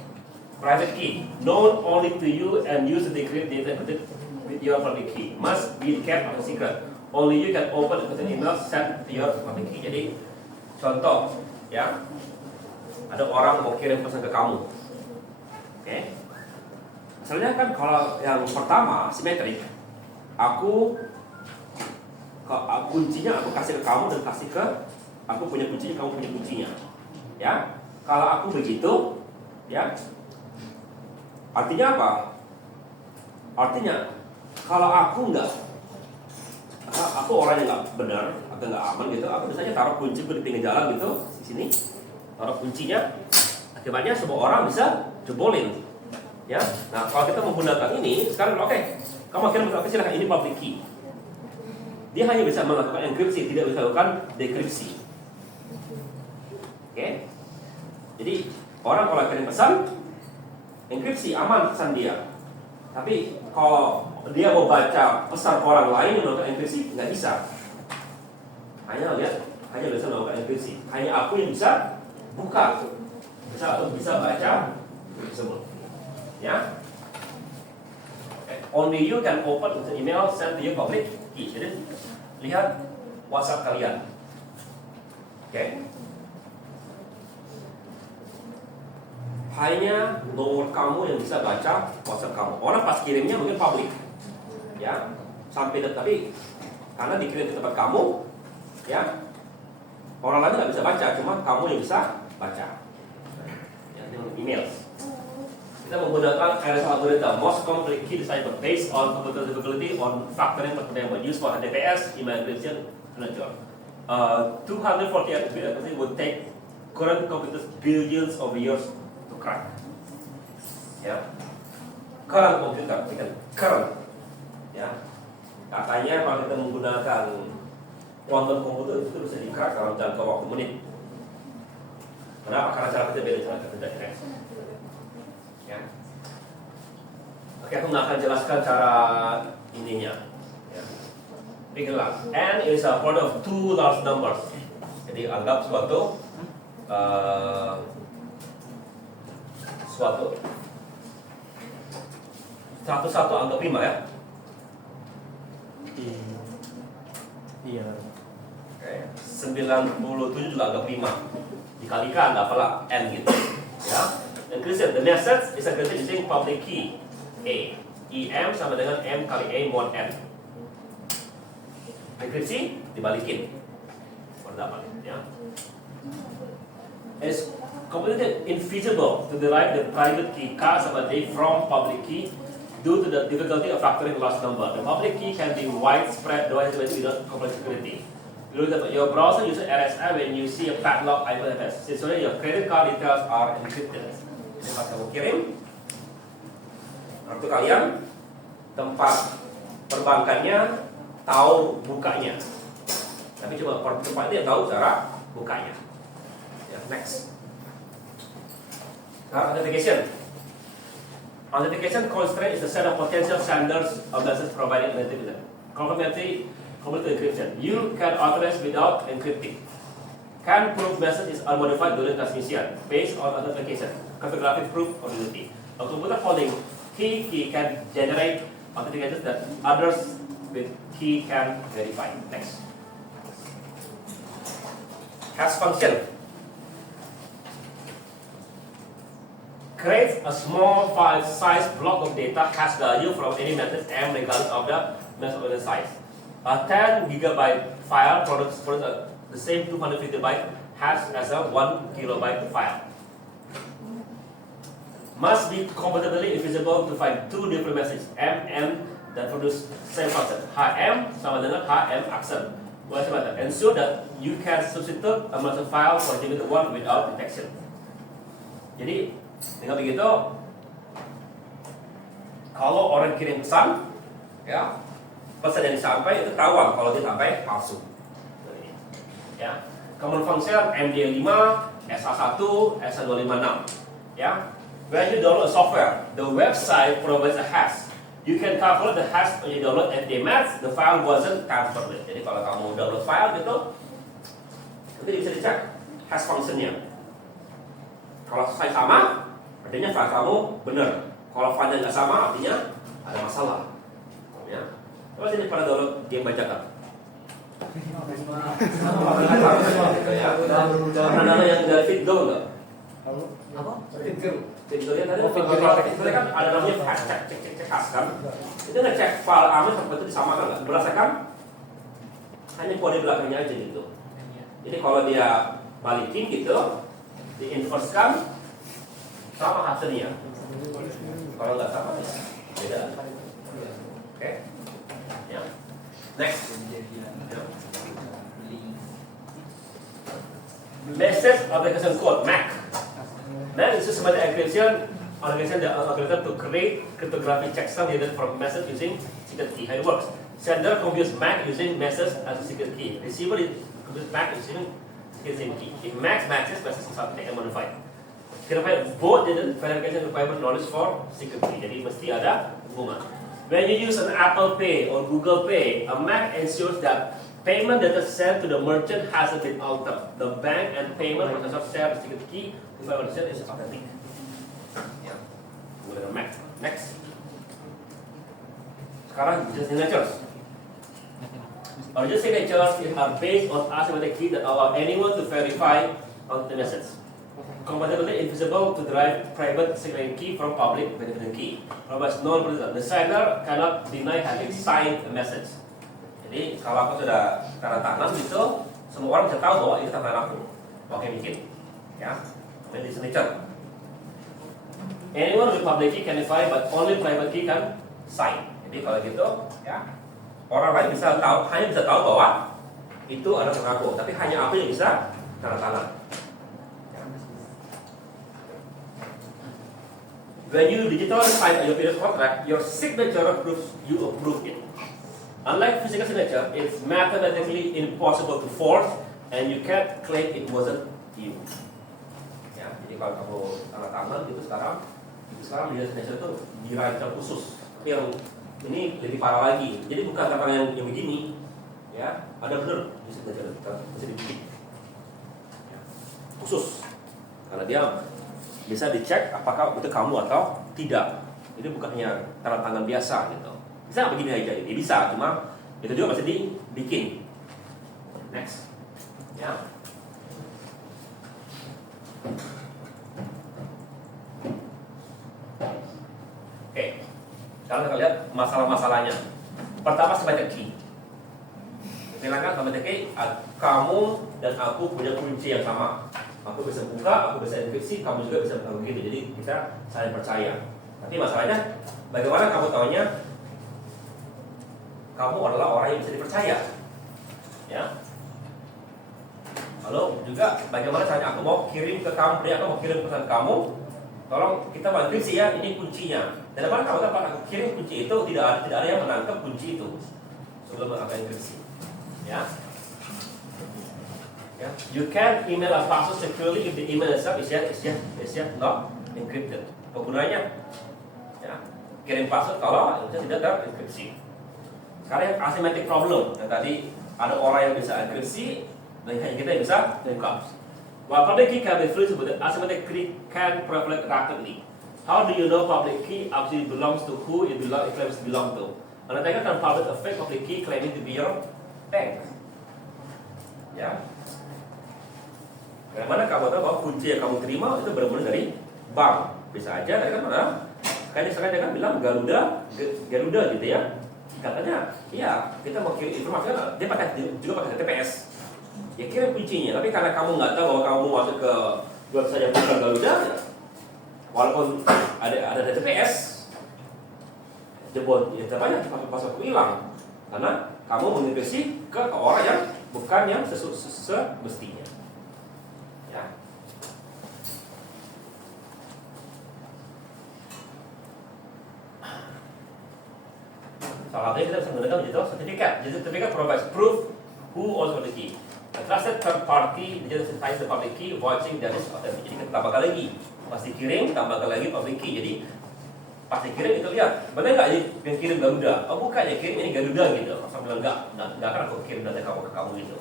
Private key, known only to you and used to decrypt data encrypted with your public key. Must be kept a secret. Only you can open encrypted email sent to your public key. Jadi, contoh, ya, ada orang mau kirim pesan ke kamu. Oke? Misalnya kan kalau yang pertama simetrik, kuncinya aku kasih ke kamu dan kasih ke aku punya kuncinya, kamu punya kuncinya. Ya, kalau aku begitu, ya. Artinya apa? Artinya kalau aku orang yang nggak benar atau nggak aman gitu, aku misalnya taruh kunci di pinggir jalan gitu, di sini, taruh kuncinya, akibatnya semua orang bisa jebolin, ya. Nah kalau kita menggunakan ini, sekarang oke, kamu akhirnya berarti silahkan ini public key. Dia hanya bisa melakukan enkripsi, tidak bisa melakukan dekripsi. Oke? Jadi orang kalau kirim pesan enkripsi aman pesan dia. Tapi kalau dia mau baca pesan orang lain yang melakukan enkripsi nggak bisa. Hanya bisa melakukan enkripsi. Hanya aku yang bisa buka, bisa baca tersebut. Ya. Only you can open the email sent to your public key. Jadi lihat WhatsApp kalian. Oke. Hanya nomor kamu yang bisa baca WhatsApp kamu. Orang pas kirimnya mungkin public, ya, sampai tapi karena dikirim ke tempat kamu, ya, orang lain nggak bisa baca, cuma kamu yang bisa baca. Ya, dengan email. kita menggunakan RS algorithm, most complex key decipher based on computer difficulty on factoring pertanyaan used for HTTPS, email encryption, signature. 248 bit accuracy would take current computers billions of years to crack. Ya, current computer, current. Ya, katanya kalau kita menggunakan quantum komputer itu bisa di-crack dalam jangka waktu menit. Kenapa? Karena cara kita beda cara kita crack. Ya. Oke, aku nggak akan jelaskan cara ininya. Ya. Pikirlah, n is a product of two large numbers. Jadi anggap suatu satu anggap 5 ya. Iya. Oke, 97 juga anggap 5. Dikalikan dapatlah n gitu. Ya. Encryption, the message is encrypted using public key A. EM sama dengan M kali A mod N. Enkripsi dibalikin. Dapat ya. It's completely infeasible to derive the private key K sama D from public key due to the difficulty of factoring large number. The public key can be widespread without complex security. Your browser uses RSA when you see a padlock IPFS. Since your credit card details are encrypted. Jadi pas kamu kirim, kartu kalian, tempat perbankannya tahu bukanya. Tapi cuma tempat ini yang tahu cara bukanya. Ya, next. Authentication. Authentication constraint is the set of potential standards of message providing identity. Complementary encryption. You can authorize without encrypting. Can prove message is unmodified during transmission based on authentication. Cryptographic proof of identity. A computer holding key can generate authentications that others with key can verify. Next. Hash function. Creates a small file size block of data hash value from any method m regardless of the message order size. A 10 gigabyte file produces the same 250 byte hash as a 1 kilobyte file. Must be compatibly feasible to find two different messages m, n that produce same function. hm sama dengan hm accent. Ensure that you can substitute a master file for a limited one without detection. Jadi dengan begitu, kalau orang kirim pesan, ya pesan yang disampaikan itu ketahuan kalau dia sampai palsu. Ya, common function MD5, SH1, SH256. Ya, when you download software, the website provides a hash. You can calculate the hash when you download and they match the file wasn't tampered. Jadi kalau kamu download file gitu, nanti bisa dicek hash functionnya. Kalau size sama, artinya file kamu benar. Kalau file nggak sama, artinya ada masalah. Ya, coba sini pada download game bajakan. Pernah yang dari Fitgo nggak? Apa? Fitgo-nya tadi kan ada namanya hash, cek hash kan. Itu ngecek file AMI sampai itu disamakan nggak? Berdasarkan hanya kode belakangnya aja gitu. Jadi kalau dia balikin gitu, diinverskan sama hasilnya. Kalau nggak sama ya beda. Oke. Ya. Next. Ya. Message application code MAC. Then it's systematic encryption organization the algorithm to create cryptographic checksum needed from message using secret key. How it works? Sender computes MAC using message as a secret key. Receiver computes MAC using secret key. If MAC matches, message is taken and modified. Kira-kira both didn't verification requirement knowledge for secret key. Jadi mesti ada hubungan. When you use an Apple Pay or Google Pay, a MAC ensures that payment data sent to the merchant hasn't been altered. The bank and payment processor share the secret key if the merchant is authentic. Ya, kemudian MAC. Next. Sekarang digital signatures. Original signatures are based on asymmetric key that allow anyone to verify on the message. Compatibility invisible to derive private signature key from public verification key. Provides non-personal. The signer cannot deny having signed a message. Jadi kalau aku sudah tanda tangan gitu, semua orang bisa tahu bahwa itu tanda tangan aku. Oke, bikin, ya, di signature. Anyone with public key can verify, but only private key can sign. Jadi kalau gitu, ya, orang lain bisa tahu, hanya bisa tahu bahwa itu adalah hak aku, tapi hanya aku yang bisa tanda tangan. Ya. When you digitally sign your period contract, your signature proves you approve it. Unlike physical signature, it's mathematically impossible to forge, and you can't claim it wasn't you. Ya, jadi kalau kamu tanda tangan itu sekarang digital signature itu dirancang khusus. Tapi yang ini lebih parah lagi. Jadi bukan tanda tangan yang begini, ya, ada benar di signature bisa dibikin ya, khusus, karena dia bisa dicek apakah itu kamu atau tidak. Jadi bukan hanya tanda tangan biasa gitu. Bisa begini aja, ini bisa, cuma itu juga masih dibikin. Next, ya. Oke, sekarang kita lihat masalah-masalahnya. Pertama, sebagai key. Silakan sama key, kamu dan aku punya kunci yang sama. Aku bisa buka, aku bisa enkripsi, kamu juga bisa buka begitu. Jadi kita saling percaya. Tapi masalahnya, bagaimana kamu tahunya kamu adalah orang yang bisa dipercaya? Ya. Lalu juga bagaimana caranya aku mau kirim ke kamu, aku mau kirim pesan kamu, tolong kita enkripsi ya, ini kuncinya. Dan apa kamu dapat aku kirim kunci itu tidak ada yang menangkap kunci itu sebelum aku enkripsi. Ya. Ya. You can email a password securely if the email itself is yet not encrypted. Penggunanya, ya, kirim password kalau itu tidak terenkripsi. Sekarang yang asymmetric problem, yang tadi ada orang yang bisa enkripsi dan hanya kita yang bisa buka. While public key can be free, but the asymmetric key can proliferate rapidly. How do you know public key actually belongs to who it claims to belong to? An attacker can publish a fake public key claiming to be your bank. Ya. Bagaimana kamu tahu bahwa kunci yang kamu terima itu benar-benar dari bank? Bisa aja, kan mana? Kayak dia kan bilang Garuda gitu ya. Katanya, iya kita mau kirim informasi kan, dia juga pakai TPS. Ya kirim kuncinya, tapi karena kamu nggak tahu bahwa kamu masuk ke website yang bukan Garuda, walaupun ada TPS, jebol, ya terbanyak password hilang, karena kamu menginvestasi ke orang yang bukan yang semestinya. Ya. Salah satunya kita bisa menggunakan digital certificate. Digital certificate provides proof who owns the key. A trusted third party digital certifies the public key, vouching that is authentic. Jadi kita tambahkan lagi, pasti kirim, tambahkan lagi public key. Jadi pasti kirim itu lihat, benar nggak yang kirim Garuda? Oh bukan, yang kirim ini Garuda gitu. Masa bilang nggak akan aku kirim data kamu ke kamu gitu.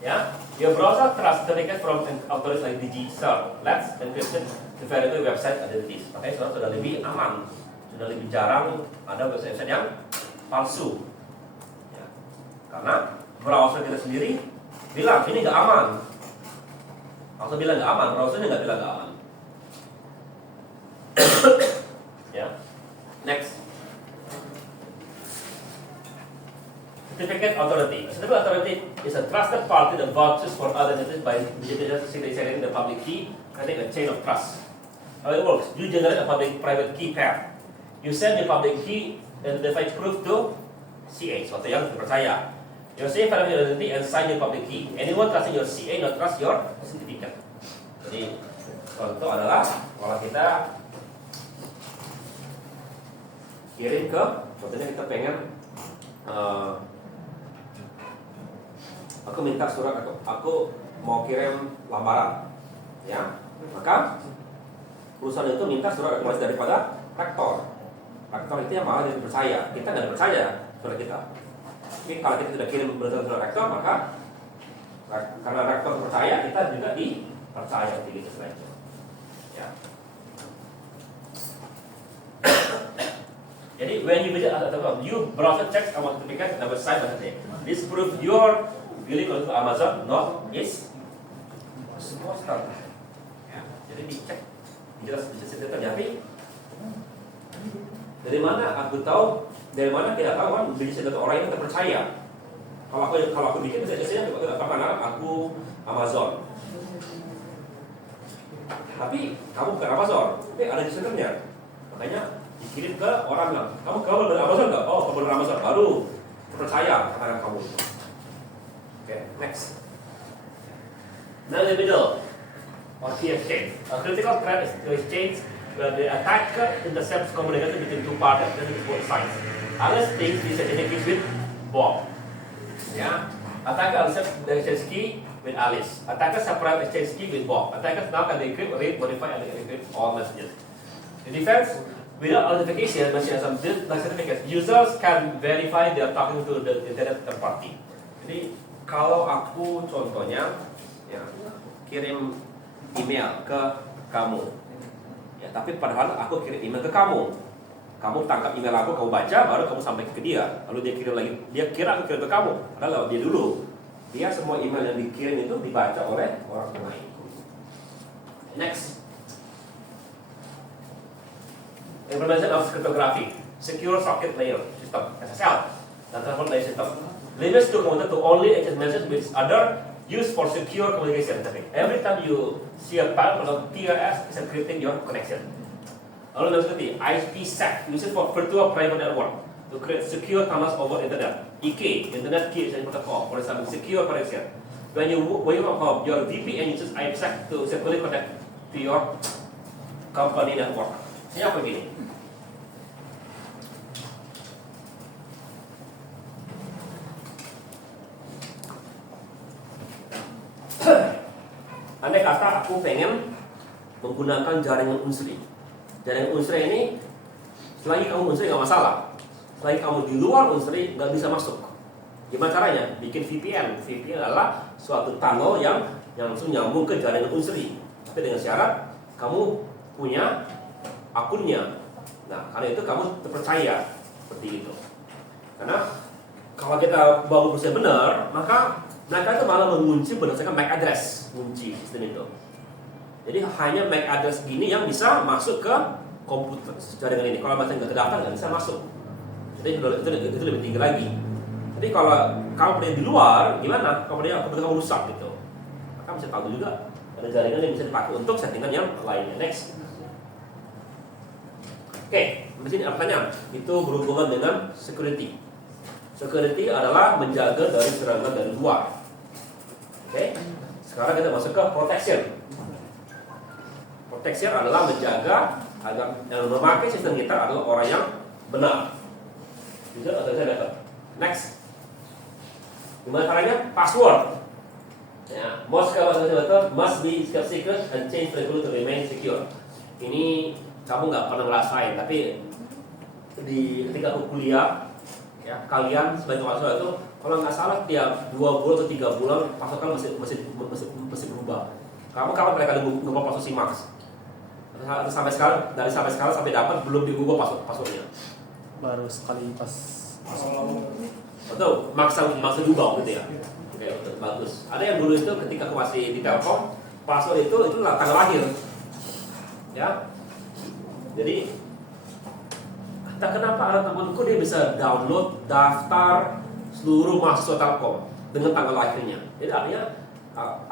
Ya, your browser trust certificate from authorities like DigiCert, Let's encryption to verify website identities. Makanya sudah lebih aman, sudah lebih jarang ada website yang palsu. Ya. Karena browser kita sendiri bilang ini nggak aman. Langsung bilang nggak aman, browsernya nggak bilang nggak aman. Ya, next. Certificate authority. Certificate authority is a trusted party that vouches for other entities by digitally sharing the public key, creating a chain of trust. How it works? You generate a public-private key pair. You send the public key and identify proof to CA, suatu yang dipercaya. You say verify your identity and sign your public key. Anyone trusting your CA not trust your certificate. Jadi contoh adalah kalau kita kirim ke, contohnya kita pengen aku minta surat, aku mau kirim lamaran, ya, maka perusahaan itu minta surat rekomendasi daripada rektor. Rektor itu yang malah dipercaya, kita nggak percaya surat kita. Tapi kalau kita sudah kirim berdasarkan surat rektor, maka karena rektor percaya, kita juga dipercaya begitu saja. Ya. Jadi when you visit you browser checks our certificate and website by this proof your really go to Amazon, not is supporter. Ya, jadi dicek, dijelas terjadi. Dari mana aku tahu? Dari mana kita tahu kan beli sesuatu orang yang terpercaya? Kalau aku bikin biasanya aku nggak pernah aku Amazon. Tapi kamu bukan Amazon, tapi ada usernya. Makanya dikirim ke orang bilang, kamu dari Amazon nggak? Oh, kamu dari Amazon, baru percaya katakan kamu. Oke, next. Now in the middle, or key exchange. A critical threat is to exchange where the attacker intercepts communication between two parties that is both sides. Alice thinks this identifies with Bob. Yeah. Attacker accepts the exchange key with Alice. Attacker separate exchange key with Bob. Attackers now can decrypt, read, modify, and decrypt all messages. In defense, without authentication, certificate, users can verify they are talking to the internet third party. Jadi kalau aku contohnya ya, kirim email ke kamu, ya, tapi padahal aku kirim email ke kamu tangkap email aku, kamu baca, baru kamu sampaikan ke dia, lalu dia kirim lagi, dia kira aku kirim ke kamu, padahal dia dulu, dia semua email yang dikirim itu dibaca oleh orang lain. Next. Implementation of cryptography, secure socket layer system (SSL) dan transport layer system limits to computer to only exchange messages with other used for secure communication. Every time you see a file or TLS is encrypting your connection. Lalu yang seperti IPsec used for virtual private network to create secure tunnels over internet. IK, Internet Key Exchange Protocol, for example, secure connection. When you work from home, your VPN uses IPsec to securely connect to your company network. Ini apa begini? Andai kata aku pengen menggunakan jaringan unsri. Jaringan unsri ini, selagi kamu unsri nggak masalah. Selagi kamu di luar unsri nggak bisa masuk. Gimana caranya? Bikin VPN. VPN adalah suatu tunnel yang langsung nyambung ke jaringan unsri. Tapi dengan syarat kamu punya akunnya. Nah, karena itu kamu terpercaya seperti itu. Karena kalau kita bangun unsri benar, maka mereka itu malah mengunci berdasarkan MAC address, kunci sistem itu. Jadi hanya MAC address gini yang bisa masuk ke komputer jaringan ini. Kalau masih nggak terdaftar nggak bisa masuk. Jadi itu lebih tinggi lagi. Jadi kalau kamu punya di luar, gimana? Komputer kamu rusak gitu. Maka bisa tahu juga ada jaringan yang bisa dipakai untuk settingan yang lainnya. Next. Oke, di sini pertanyaan. Itu berhubungan dengan security. Security adalah menjaga dari serangan dari luar. Oke, sekarang kita masuk ke protection. Protection adalah menjaga agar yang memakai sistem kita adalah orang yang benar. Bisa atau saya dapat. Next. Gimana caranya? Password. Ya, most password must be secret and change regularly to remain secure. Ini kamu nggak pernah ngerasain, tapi ketika aku kuliah, ya kalian sebagai mahasiswa itu kalau nggak salah tiap 2 bulan atau 3 bulan pasukan masih berubah. Kamu kapan mereka ngubah password SIMAX? Sampai sekarang sampai dapat belum diubah passwordnya. Baru sekali pas masuk. Atau maksa diubah gitu ya. Oke, betul, bagus. Ada yang dulu itu ketika aku masih di Telkom, password itu tanggal lahir. Ya. Jadi entah kenapa ada temanku dia bisa download daftar seluruh mahasiswa Telkom dengan tanggal lahirnya. Jadi artinya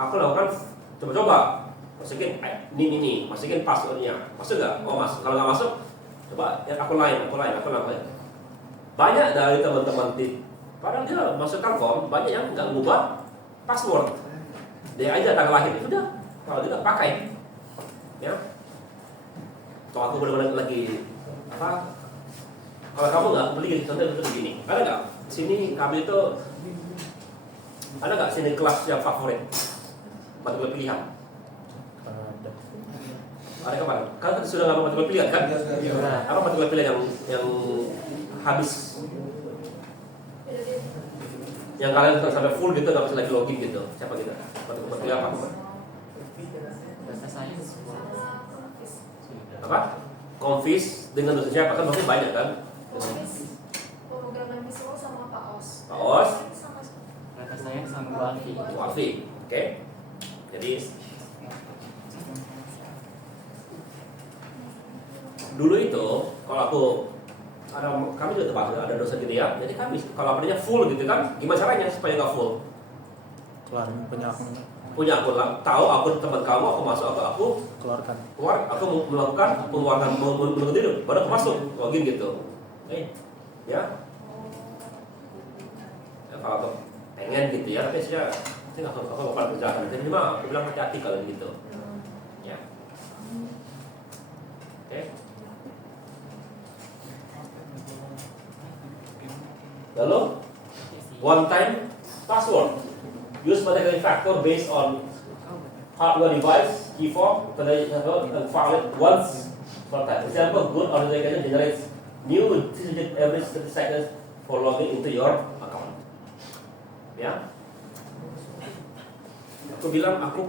aku lakukan coba-coba masukin ini masukin passwordnya, masuk nggak? Oh masuk. Kalau nggak masuk, coba ya aku lain. Banyak dari teman-teman padahal dia masuk Telkom, banyak yang nggak ngubah password. Dia aja tanggal lahir itu udah, kalau tidak pakai, ya. Kalau aku benar-benar lagi apa? Kalau kamu nggak beli contohnya itu begini, ada nggak? Sini kami itu ada nggak sini kelas yang favorit? Mata kuliah pilihan? Ada kapan? Kan sudah nggak mata kuliah pilihan kan? Apa mata kuliah pilihan yang habis? Yang kalian sampai full gitu, nggak bisa lagi login gitu? Siapa gitu? Mata kuliah apa? Apa? Konfis dengan dosen siapa? Kan maksudnya banyak kan? Pemrograman visual sama Pak Os. Pak Os? Kata saya sama Bu Alfi. Bu Alfi, oke. Jadi dulu itu kalau kami juga tempat ada dosen gitu ya. Jadi kami kalau apanya full gitu kan, gimana caranya supaya nggak full? Keluarin punya akun. punya akun, tahu akun teman kamu, aku masuk, aku Keluarkan. keluar, aku melakukan pengeluaran menurut diri, baru aku masuk, login gitu. Ya. Ya, kalau aku pengen gitu ya, tapi saya nggak bakal kerjakan. Jadi mah aku bilang hati-hati kalau gitu. Ya. Oke. Lalu one time password use particular factor based on hardware device, key form, and valid once per time. Example, good authentication generates new digit every 30 seconds for logging into your account. Ya, aku bilang aku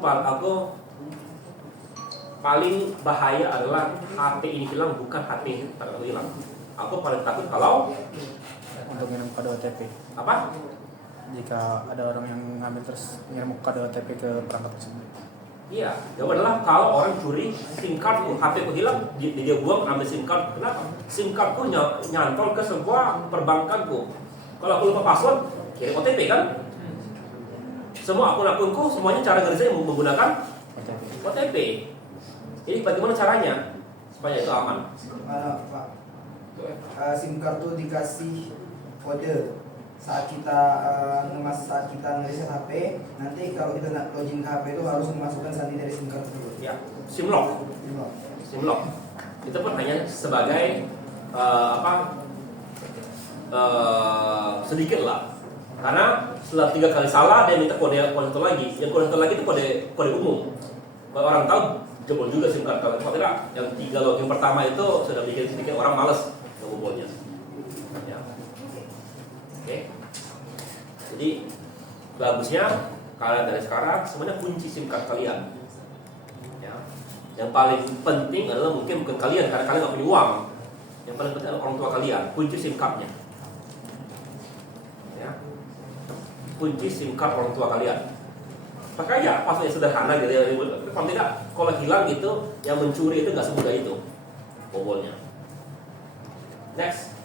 paling bahaya adalah HP ini hilang, bukan HP aku hilang. Aku paling takut kalau Untuk ngirim kode OTP. apa? Jika ada orang yang ngambil terus ngirim kode OTP ke perangkat tersebut. Iya, jawaban adalah kalau orang curi SIM cardku, HP ku hilang, dia buang ambil SIM card. Kenapa? SIM cardku nyantol ke sebuah perbankanku. Kalau aku lupa password, kirim OTP kan? Semua akun-akunku semuanya cara kerja menggunakan OTP. OTP. Jadi bagaimana caranya supaya itu aman? Pak, SIM card tuh dikasih kode saat kita saat kita ngereset HP. Nanti kalau kita nak login ke HP itu harus memasukkan sandi dari SIM card tersebut. Ya, SIM lock. SIM lock. Itu pun hanya sebagai sedikit lah. Karena setelah 3 kali salah dia minta kode satu lagi. Yang kode satu lagi itu kode umum. Kalau orang tahu jebol juga SIM card. Kalau tidak, yang 3 login pertama itu sudah bikin sedikit orang malas ngebubolnya. Ya. Oke. Jadi bagusnya kalian dari sekarang semuanya kunci SIM card kalian. Ya. Yang paling penting adalah mungkin bukan kalian karena kalian nggak punya uang. Yang paling penting adalah orang tua kalian kunci SIM cardnya. Ya. Kunci SIM card orang tua kalian. Makanya passwordnya sederhana gitu ya. Kalau tidak, kalau hilang gitu, yang mencuri itu nggak semudah itu bobolnya. Next.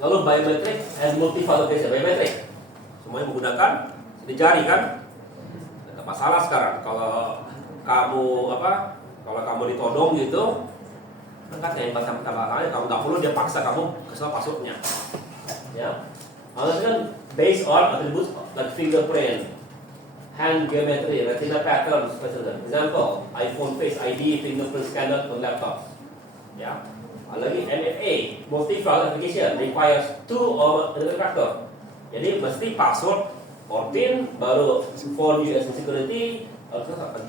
Lalu biometric and multi-validation. Biometric semuanya menggunakan di jari kan? Tidak masalah sekarang. Kalau kamu ditodong gitu, kan kayak tambah-tambah kamu nggak perlu dia paksa kamu kasih passwordnya. Ya. Alasan kan based on attributes like fingerprint, hand geometry, retina patterns, etc. Example, iPhone Face ID, fingerprint scanner on laptop. Ya. Lagi MFA, multi-factor authentication requires 2 or more factor. Jadi mesti password or PIN baru phone USB security,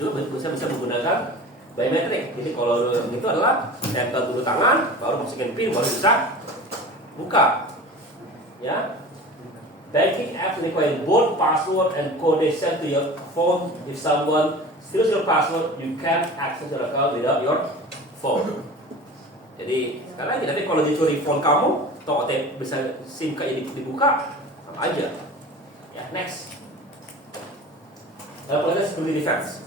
juga bisa menggunakan biometrik. Jadi kalau itu adalah tempel dulu tangan, baru masukin PIN, baru bisa buka. Ya. Banking apps require both password and code sent to your phone. If someone steals your password, you can't access your account without your phone. Jadi sekarang aja, tapi kalau dicuri phone kamu, atau OTP bisa SIM card dibuka, sama aja. Ya, next. Dalam proses security defense.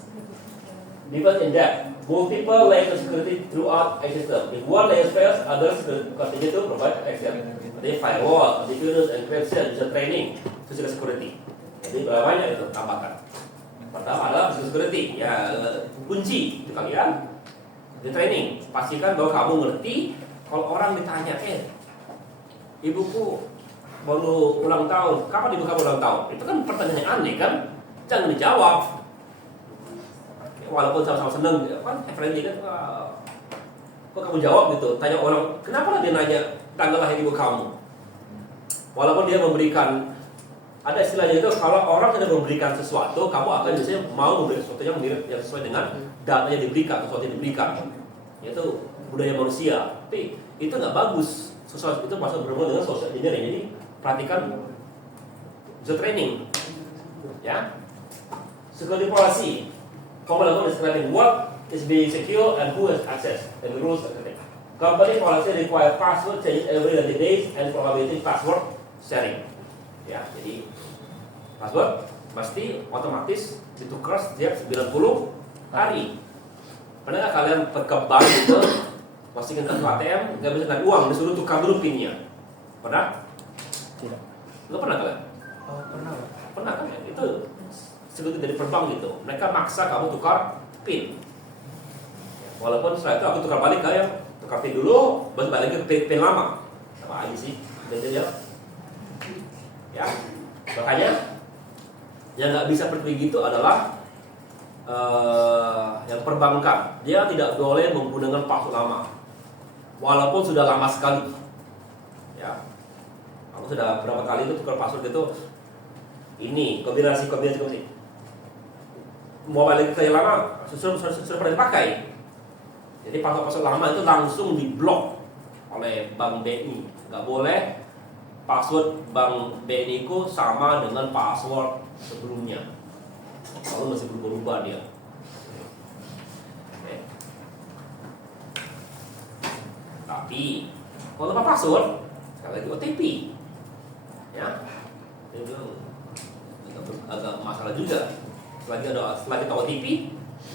Defense in depth. Multiple layers of security throughout a system. If one layer fails, others will continue to provide protection. Jadi firewall, antivirus, encryption, user training, physical security. Jadi berapa banyak itu tambahkan. Pertama adalah physical security, ya kunci itu kalian di training. Pastikan bahwa kamu ngerti. Kalau orang ditanya, ibuku baru ulang tahun, kapan ibu kamu ulang tahun? Itu kan pertanyaan yang aneh kan? Jangan dijawab. Walaupun sama-sama seneng, kan friendly kan? Kok kamu jawab gitu? Tanya orang, kenapa dia nanya tanggal lahir ibu kamu? Walaupun dia memberikan, ada istilahnya itu, kalau orang tidak memberikan sesuatu, kamu akan biasanya mau memberikan sesuatu yang sesuai dengan data yang diberikan, sesuatu yang diberikan. Itu budaya manusia. Tapi itu nggak bagus. Sesuatu itu masuk berhubungan dengan social engineering. Jadi perhatikan user training, ya. Security policy. Formula 1 describing what is being secure and who has access and the rules and everything. Company policy require password change every 30 days and probability password sharing. Ya, jadi password pasti otomatis ditukar setiap 90 hari. Pernah nggak kalian ke bank itu masukin kartu ATM nggak bisa dengan uang, disuruh tukar dulu pinnya? Pernah? Tidak. Lo pernah kalian? Oh, pernah, Pak. Pernah kan? Itu security dari perbank gitu. Mereka maksa kamu tukar PIN. Walaupun setelah itu aku tukar balik ke yang tukar PIN dulu, baru balik lagi ke PIN lama. Sama aja sih, gitu ya. Ya, makanya yang nggak bisa seperti gitu adalah yang perbankan. Dia tidak boleh menggunakan password lama, walaupun sudah lama sekali. Ya, aku sudah berapa kali itu tukar password itu. Ini kombinasi. Mau balik ke yang lama, sudah pernah dipakai. Jadi password lama itu langsung diblok oleh Bank BNI. Nggak boleh password Bank BNI ku sama dengan password sebelumnya. Kalau masih berubah-ubah dia. Oke. Tapi kalau lupa password, sekali lagi OTP, ya, itu agak masalah juga. Setelah kita OTP,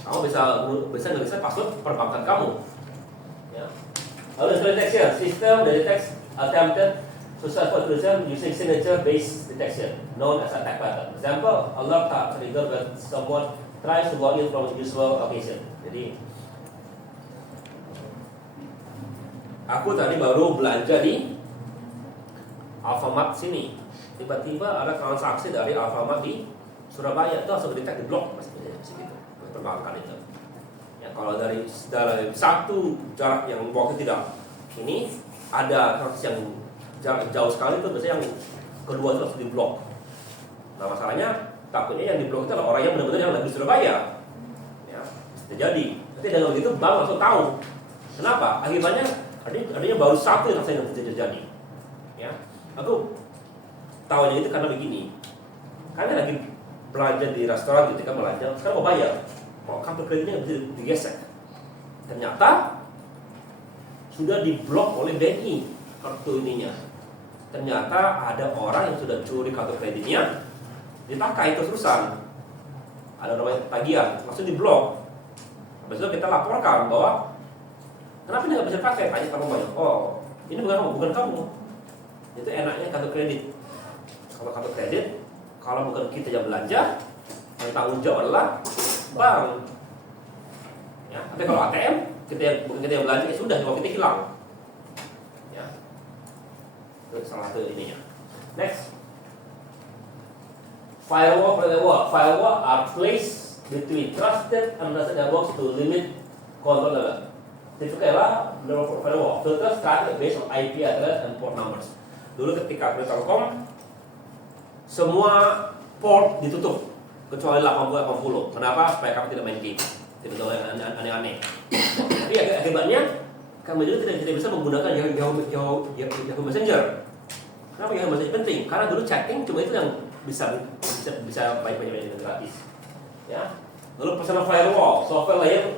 kamu bisa password perbankan kamu. Ya. Lalu detection system detects attempted successful intrusion using signature-based detection, known as attack pattern. Example, alert trigger when someone tries to log in from usual location. Jadi, aku tadi baru belanja di Alfamart sini. Tiba-tiba ada transaksi dari Alfamart di Surabaya, itu langsung di-detect, di-block masih gitu. Perbankan itu. Ya, kalau dari satu jarak yang waktu tidak, ini ada transaksi yang jarak jauh sekali itu biasanya yang kedua itu harus di-block. Nah masalahnya takutnya yang di-block itu adalah orang yang benar-benar yang lagi di Surabaya. Ya, bisa jadi. Nanti dengan begitu bank langsung tahu. Kenapa? Akibatnya adanya baru satu yang saya terjadi. Ya, aku tahunya itu karena begini. Karena lagi belanja di restoran gitu kan belanja, sekarang mau bayar, mau kartu kreditnya bisa digesek. Ternyata sudah diblok oleh BNI kartu ininya. Ternyata ada orang yang sudah curi kartu kreditnya, dipakai terus-terusan. Ada namanya tagihan, langsung diblok. Habis itu kita laporkan bahwa kenapa ini nggak bisa pakai? Tanya kamu banyak. Oh, ini bukan kamu. Itu enaknya kartu kredit. Kalau kartu kredit, kalau bukan kita yang belanja, yang tanggung jawab adalah bank. Ya, tapi kalau ATM, bukan kita yang belanja, ya sudah, kalau kita hilang. Ya, itu salah satu ininya. Next, firewall are placed between trusted and trusted networks to limit control level. Typically, firewall filters start based on IP address and port numbers. Dulu ketika Telkom, semua port ditutup kecuali 80. Kenapa? Supaya kamu tidak main game, tidak tahu yang aneh-aneh. Tapi akibatnya kami dulu tidak bisa menggunakan Yahoo Messenger. Kenapa Yahoo Messenger penting? Karena dulu chatting cuma itu yang bisa baik-baik dengan gratis. Ya. Lalu personal firewall, software layer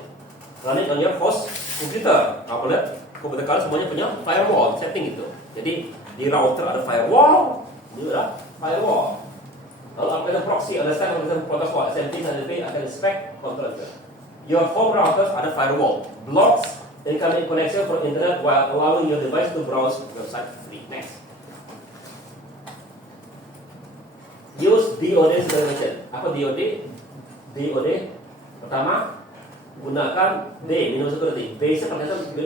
running on your host komputer. Apa lihat? Komputer kalian semuanya punya firewall setting itu. Jadi di router ada firewall, di firewall. Lalu ada proxy, understand protocol, SMTP, SNMP, ada spec, control. Your home routers ada firewall, blocks incoming connection for internet while allowing your device to browse website free. Next. Use DoD segregation. Apa DoD? DoD pertama gunakan D, minimum security. B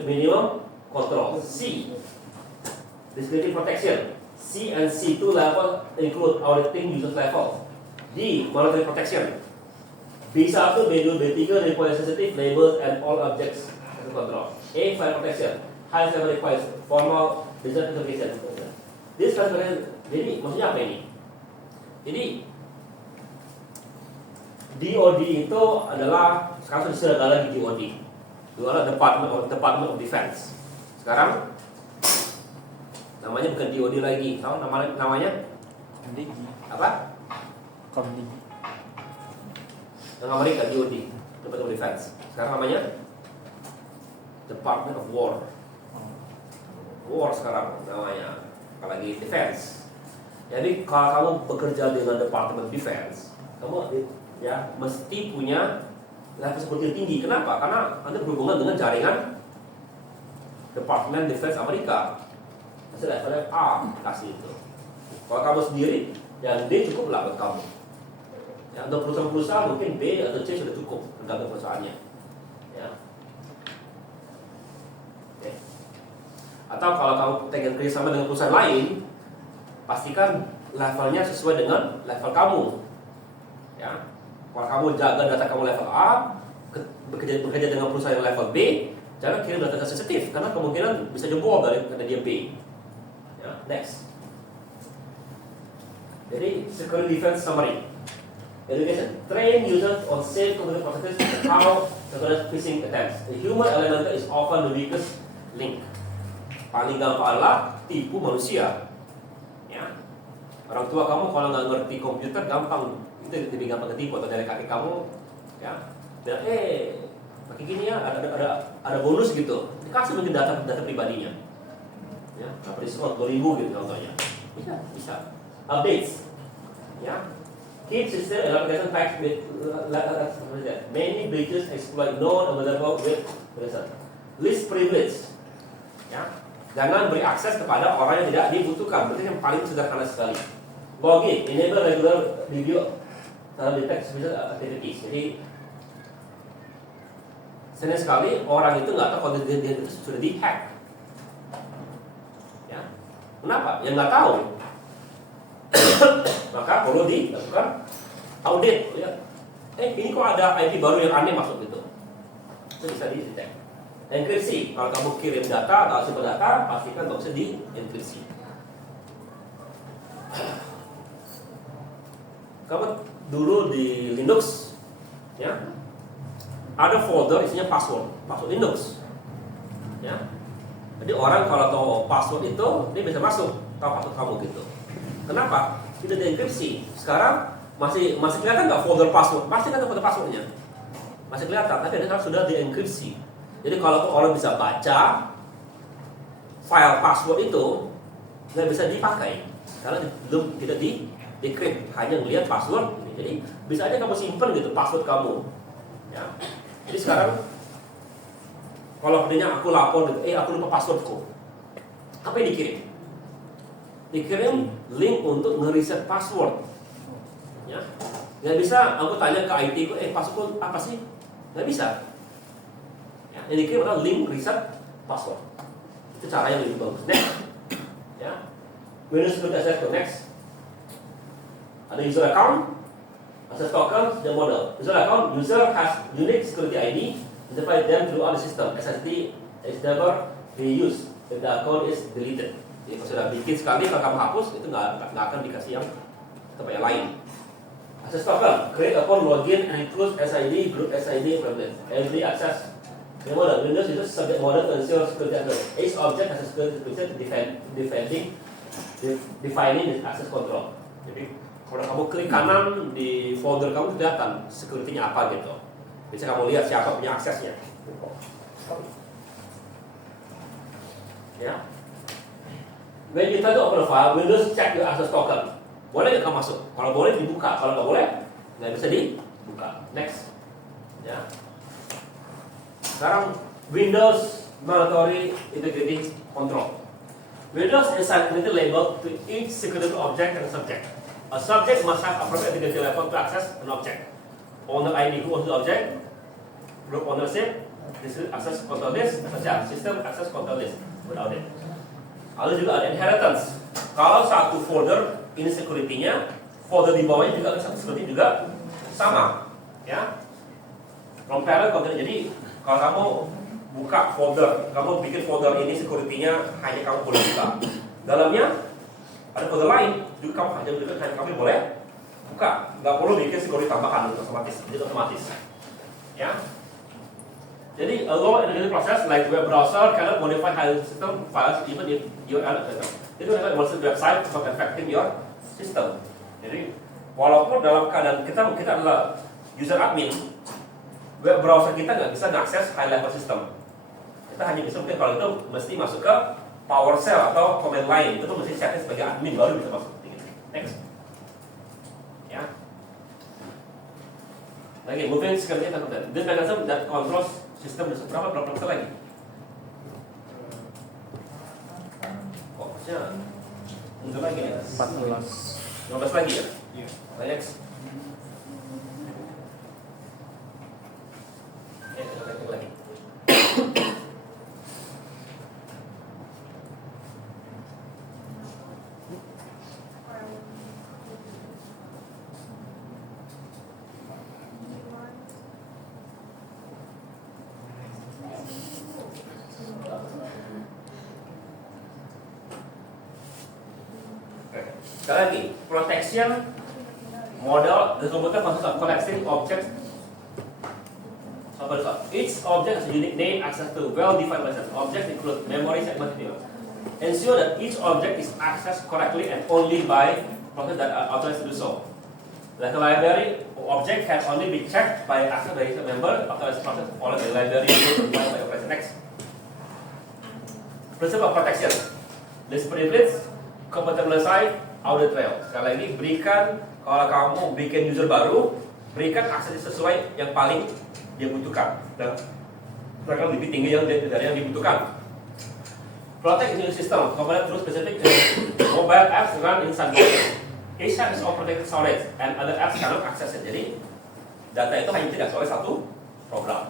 minimum control. C, discrete protection. C and C2 level include auditing users level. D, monitoring protection. B1, B2, B3 requires sensitive labels and all objects to control. A, file protection. High level requires formal business application. This classification. Jadi maksudnya apa ini? Jadi DoD itu adalah sekarang sudah ada lagi DoD. Itu adalah Department of Defense. Sekarang namanya bukan DoD lagi. Tahu namanya? Komdigi. Apa? Komdigi. Yang Amerika DoD, Department of Defense. Sekarang namanya Department of War. War sekarang namanya, apalagi Defense. Jadi kalau kamu bekerja dengan Department of Defense, kamu ya mesti punya level security tinggi. Kenapa? Karena Anda berhubungan dengan jaringan Department Defense Amerika. Hasil levelnya A kasih itu. Kalau kamu sendiri, yang D cukup lah buat kamu. Ya, untuk perusahaan-perusahaan mungkin B atau C sudah cukup tergantung perusahaannya. Ya. Oke. Atau kalau kamu pengen kerjasama dengan perusahaan lain, pastikan levelnya sesuai dengan level kamu. Ya. Kalau kamu jaga data kamu level A, bekerja dengan perusahaan yang level B, jangan kirim data sensitif karena kemungkinan bisa jebol karena dia B. Ya, next. Jadi security defense summary. Education. Train users on safe computer processes and how to conduct phishing attempts. The human element is often the weakest link. Paling gampang adalah tipu manusia. Ya. Orang tua kamu kalau nggak ngerti komputer gampang, itu lebih gampang ketipu. Atau dari kakek kamu, ya, bilang pakai gini ya, ada bonus gitu. Dikasih mungkin data pribadinya. Ya, dapat diskon 2.000 gitu contohnya. Bisa. Updates. Ya. Keep system and application packs with many breaches exploit known available with result. List privilege. Ya. Jangan beri akses kepada orang yang tidak dibutuhkan. Berarti yang paling sederhana sekali. Login, enable regular review dalam detect suspicious activities. Jadi sering sekali orang itu nggak tahu kalau dia itu sudah dihack. Ya. Kenapa? Yang nggak tahu. Maka perlu dilakukan audit. Ya. Ini kok ada IP baru yang aneh masuk gitu. Itu bisa di-detect. Enkripsi. Kalau kamu kirim data atau simpan data, pastikan bisa di-enkripsi. Kamu dulu di Linux, ya, ada folder isinya password Linux. Ya. Jadi orang kalau tahu password itu, dia bisa masuk tahu password kamu gitu. Kenapa? Tidak dienkripsi. Sekarang masih kelihatan nggak folder password? Pasti kan ada folder passwordnya. Masih kelihatan, tapi ini sudah dienkripsi. Jadi kalau orang bisa baca file password itu, nggak bisa dipakai karena belum tidak di-decrypt, hanya melihat password. Jadi bisa aja kamu simpen gitu password kamu. Ya. Jadi sekarang kalau artinya aku lapor gitu, aku lupa passwordku. Apa yang dikirim? Dikirim link untuk ngeriset password. Ya. Nggak bisa aku tanya ke IT ku, password apa sih? Nggak bisa. Ya. Yang dikirim adalah link reset password. Itu cara yang lebih bagus. Next. Ya. Windows Security Access Code. Next. Ada user account, access token, dan model. User account, user has unique security ID, identify them throughout the system. SSD is never reused if the account is deleted. Jadi kalau sudah bikin sekali, kalau kamu hapus, itu nggak akan dikasih yang tempat yang lain. Access token, create account, login, and include SID, group SID, privilege. Every access. The model, Windows itu subject model to ensure security access. Each object has a security defining the access control. Jadi kalau kamu klik kanan di folder kamu kelihatan security-nya apa gitu. Bisa kamu lihat siapa punya aksesnya. Ya. When you try to open a file, Windows check your access token. Boleh nggak kamu masuk? Kalau boleh dibuka, kalau nggak boleh nggak bisa dibuka. Next. Ya. Sekarang Windows Mandatory Integrity Control. Windows assign integrity label to each security object and subject. A subject must have appropriate integrity level to access an object. Owner ID, who owns the object, group ownership, access control list, system access control list. Without it. Lalu juga ada inheritance. Kalau satu folder ini security-nya, folder di bawahnya juga satu security juga sama, ya. From parent content. Jadi kalau kamu buka folder, kamu bikin folder ini security-nya hanya kamu boleh buka. Dalamnya ada folder lain juga hanya kamu boleh buka. Nggak perlu bikin security tambahan otomatis, jadi otomatis. Ya. Jadi a low integrity process like web browser cannot modify file system files even if URL itu adalah website for affecting your system. Jadi walaupun dalam keadaan kita adalah user admin, web browser kita nggak bisa mengakses high level system. Kita hanya bisa mungkin kalau itu mesti masuk ke PowerShell atau command line, itu tuh mesti setting sebagai admin baru bisa masuk. Next. Ya. Lagi moving security content. This mechanism that controls system berapa lagi? Fokusnya untuk lagi ya? 14 15 lagi ya? Iya. Next. Sekali lagi, protection model disebutkan maksud collecting objects. Each object has a unique name, access to well-defined license. Objects include memory segment details. Ensure that each object is accessed correctly and only by process that are authorized to do so. Like a library object can only be checked by access by a member authorized process followed by library by operation next. Principle of protection. List privilege, compatibility, audit trail. Sekali lagi, berikan kalau kamu bikin user baru, berikan akses sesuai yang paling dia butuhkan. Dan mereka lebih tinggi dari yang dibutuhkan. Protect new system. Component through specific mobile apps run in sandbox. Each app is on protected storage and other apps cannot access it. Jadi data itu hanya tidak oleh satu program.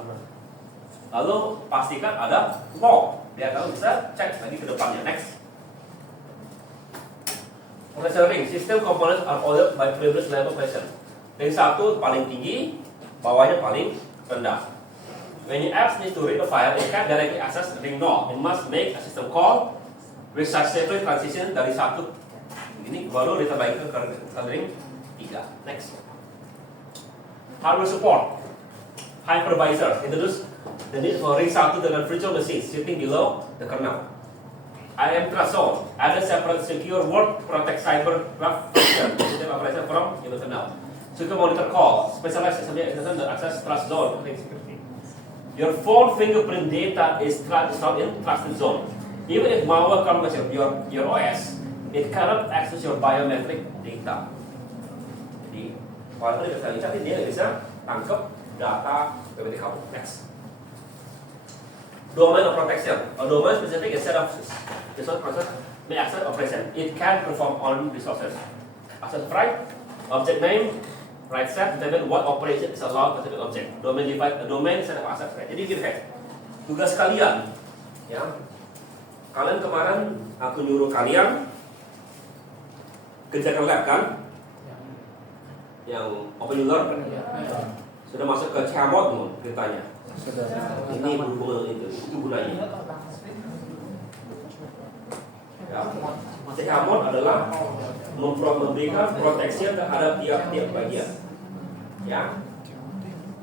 Lalu pastikan ada log biar kamu bisa cek lagi ke depannya. Next. Protection ring. System components are ordered by privilege level version. Ring 1 paling tinggi, bawahnya paling rendah. When your apps need to read a file, it can't directly access ring 0. It must make a system call with successful transition dari 1 ini baru ditambahkan ke ring 3. Next. Hardware support. Hypervisor introduce the need for ring 1 dengan virtual machine sitting below the kernel. IAM Trust Zone. Ada separate secure word protect cyber graph system operation from the kernel. Secure monitor call. Specialized system that access trust zone. Your phone fingerprint data is stored in trusted zone. Even if malware comes your OS, it cannot access your biometric data. Jadi, kalau itu bisa lihat, dia bisa tangkap data PPT kamu. Next. Domain of protection. A domain specific is set of resource process may access operation. It can perform on resources. Access right, object name, right set determine what operation is allowed to the object. Domain divide a domain set of access right. Jadi gini kayak tugas kalian, ya. Kalian kemarin aku nyuruh kalian kerjakan lab kan? Yang open user sudah masuk ke Chamod belum ceritanya? Sudah. Ini berhubungan itu gunanya. Ya. Chamod adalah memberikan proteksi terhadap tiap-tiap bagian. Ya.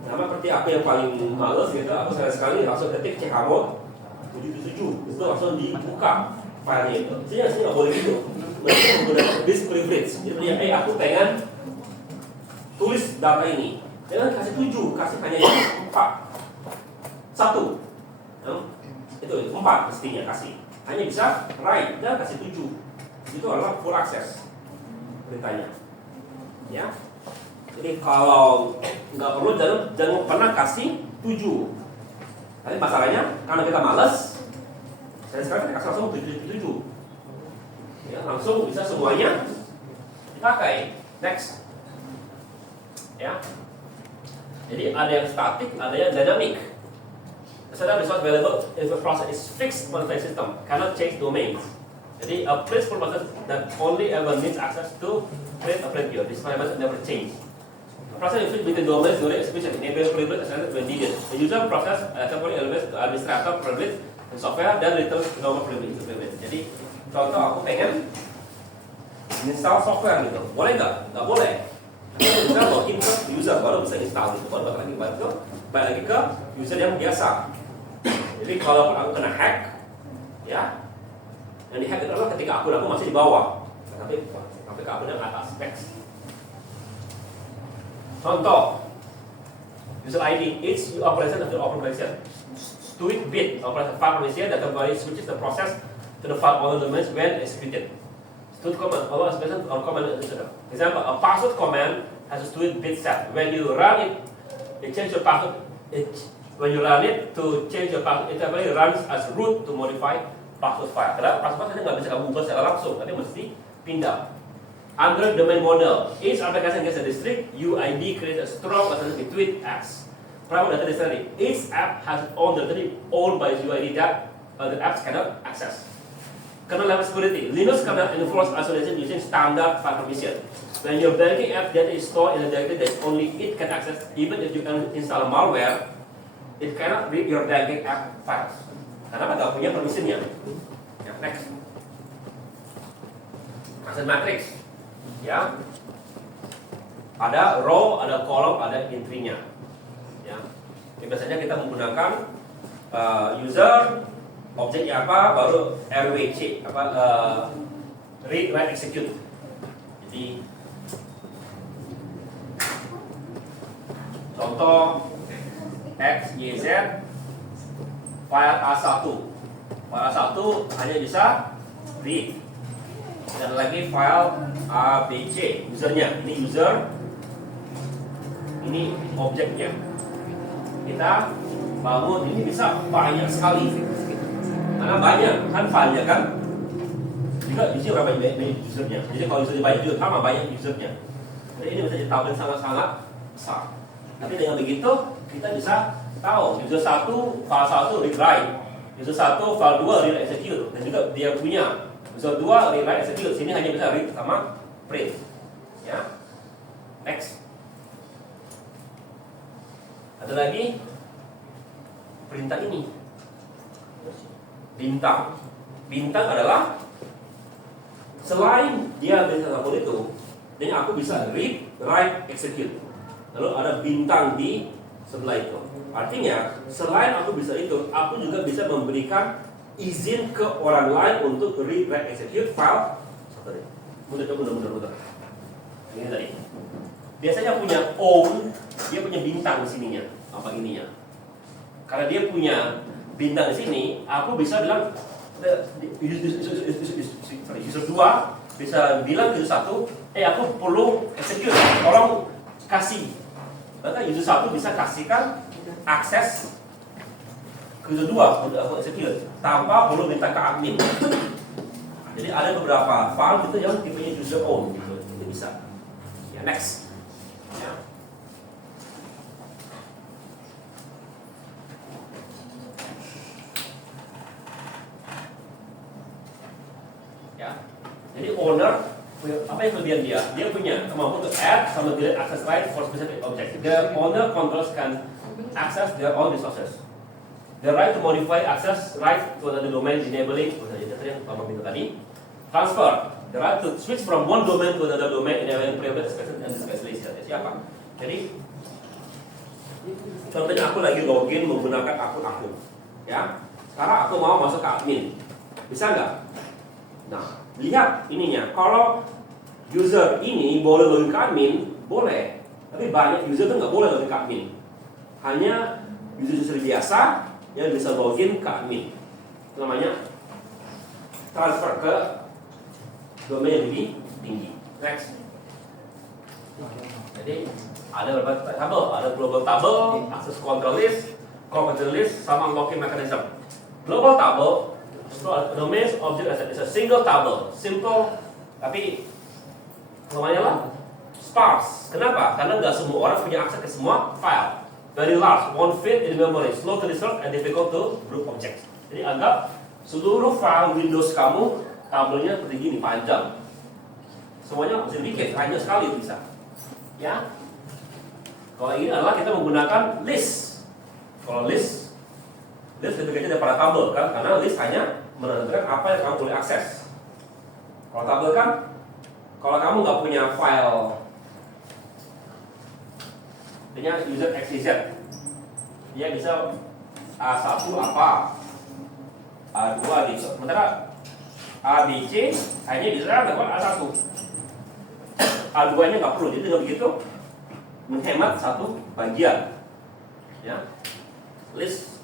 Nama seperti aku yang paling males gitu, aku sekali langsung ketik Chamod 77 itu langsung dibuka filenya itu. Sebenarnya nggak boleh gitu. Mereka menggunakan disk privilege. Jadi aku pengen tulis data ini. Jangan kasih 7, kasih hanya 4. 1. Itu 4 mestinya kasih. Hanya bisa write dan kasih 7. Itu adalah full access beritanya. Ya. Jadi kalau nggak perlu jangan pernah kasih 7. Tapi masalahnya karena kita malas, saya sekarang kasih langsung 7. Ya, langsung bisa semuanya dipakai. Next. Ya. Jadi ada yang static, ada yang dynamic. The set of resource available if the process is fixed monitoring system, cannot change domains. Jadi a principal process that only ever needs access to create a print view. This parameter never change. The process is between domains during execution, enable privilege as when needed. The user process temporary elements to administrator privilege and software dan returns normal privilege to privilege. Jadi contoh aku pengen install software gitu, boleh nggak? Nggak boleh. Kita login ke user baru bisa install gitu, baru balik lagi ke user yang biasa. Jadi kalau aku kena hack, ya, yang di hack itu adalah ketika akun aku masih di bawah, tapi ke akun yang atas. Next. Contoh, user ID, each operation of the operation. Tweet bit operation file operation that kembali switches the process to the file owner domains when executed. Tweet command, follow expression or command. Example, a password command has a tweet bit set. When you run it, it changes your password. When you run it to change your password, it actually runs as root to modify password file. Karena password ini nggak bisa kamu ubah secara langsung, tapi mesti pindah. Under domain model, each application gets a district. UID creates a strong authority between apps. Private data dictionary. Each app has its own dictionary owned by UID that other apps cannot access. Kernel level security. Linux cannot enforce isolation using standard file permission. When your banking app data is stored in a directory that only it can access, even if you can install malware, it cannot read your banking app files. Karena nggak punya permissionnya. Next. Access matrix. Ya. Ada row, ada kolom, ada entry-nya. Ya. Biasanya kita menggunakan user, objeknya apa, baru RWC read, write, execute. Jadi contoh X, Y, Z, file A1. File A1 hanya bisa read. Dan lagi file A, B, C, usernya. Ini user, ini objeknya. Kita bangun ini bisa banyak sekali. Karena banyak kan filenya kan. Juga isi berapa banyak usernya. Jadi kalau usernya banyak juga sama banyak usernya. Jadi ini bisa ditambah sangat-sangat besar. Tapi dengan begitu kita bisa tahu user 1 file 1 read write, user 1 file 2 read execute, dan juga dia punya user 2 read write execute. Sini hanya bisa read sama print. Ya. Next. Ada lagi perintah ini. Bintang. Bintang adalah selain dia bisa lakukan itu, dan aku bisa read, write, execute. Lalu ada bintang di sebelah itu. Artinya, selain aku bisa itu, aku juga bisa memberikan izin ke orang lain untuk read, write, execute file. Mudah. Ini tadi. Biasanya punya own, dia punya bintang di sininya, apa ininya. Karena dia punya bintang di sini, aku bisa bilang user 2 bisa bilang ke user 1, aku perlu execute, tolong kasih. Maka user 1 bisa kasihkan akses ke user 2 untuk aku execute tanpa perlu minta ke admin. Jadi ada beberapa file gitu yang tipenya user own gitu. Itu bisa. Ya, next. Ya. Ya. Jadi owner apa yang kelebihan dia? Dia punya kemampuan untuk add sama delete access right for specific object. The owner controls can access their own resources. The right to modify access right to another domain enabling yang Pak minta tadi. Transfer. The right to switch from one domain to another domain enabling private expression and specialization. Siapa? Jadi contohnya aku lagi login menggunakan akun aku. Ya. Sekarang aku mau masuk ke admin. Bisa nggak? Nah, lihat ininya. Kalau user ini boleh login ke admin, boleh. Tapi banyak user itu nggak boleh login ke admin. Hanya user-user biasa yang bisa login ke admin. Itu namanya transfer ke domain yang lebih tinggi. Next. Jadi ada beberapa tabel, ada global table, access control list, control list, sama login mechanism. Global table, domain object is a single table, simple, tapi namanya lah sparse. Kenapa? Karena nggak semua orang punya akses ke semua file. Very large, won't fit in memory, slow to resolve, and difficult to group objects. Jadi anggap seluruh file Windows kamu tabelnya seperti gini, panjang. Semuanya bisa dibikin, hanya sekali bisa. Ya. Kalau ini adalah kita menggunakan list. Kalau list ketikanya ada pada tabel kan, karena list hanya menentukan apa yang kamu boleh akses. Kalau tabel kan, kalau kamu nggak punya file dengan user XYZ, dia bisa A1 apa, A2 gitu. Sementara ABC hanya bisa dapat A1, A2 nya nggak perlu. Jadi dengan begitu menghemat satu bagian. Ya, list.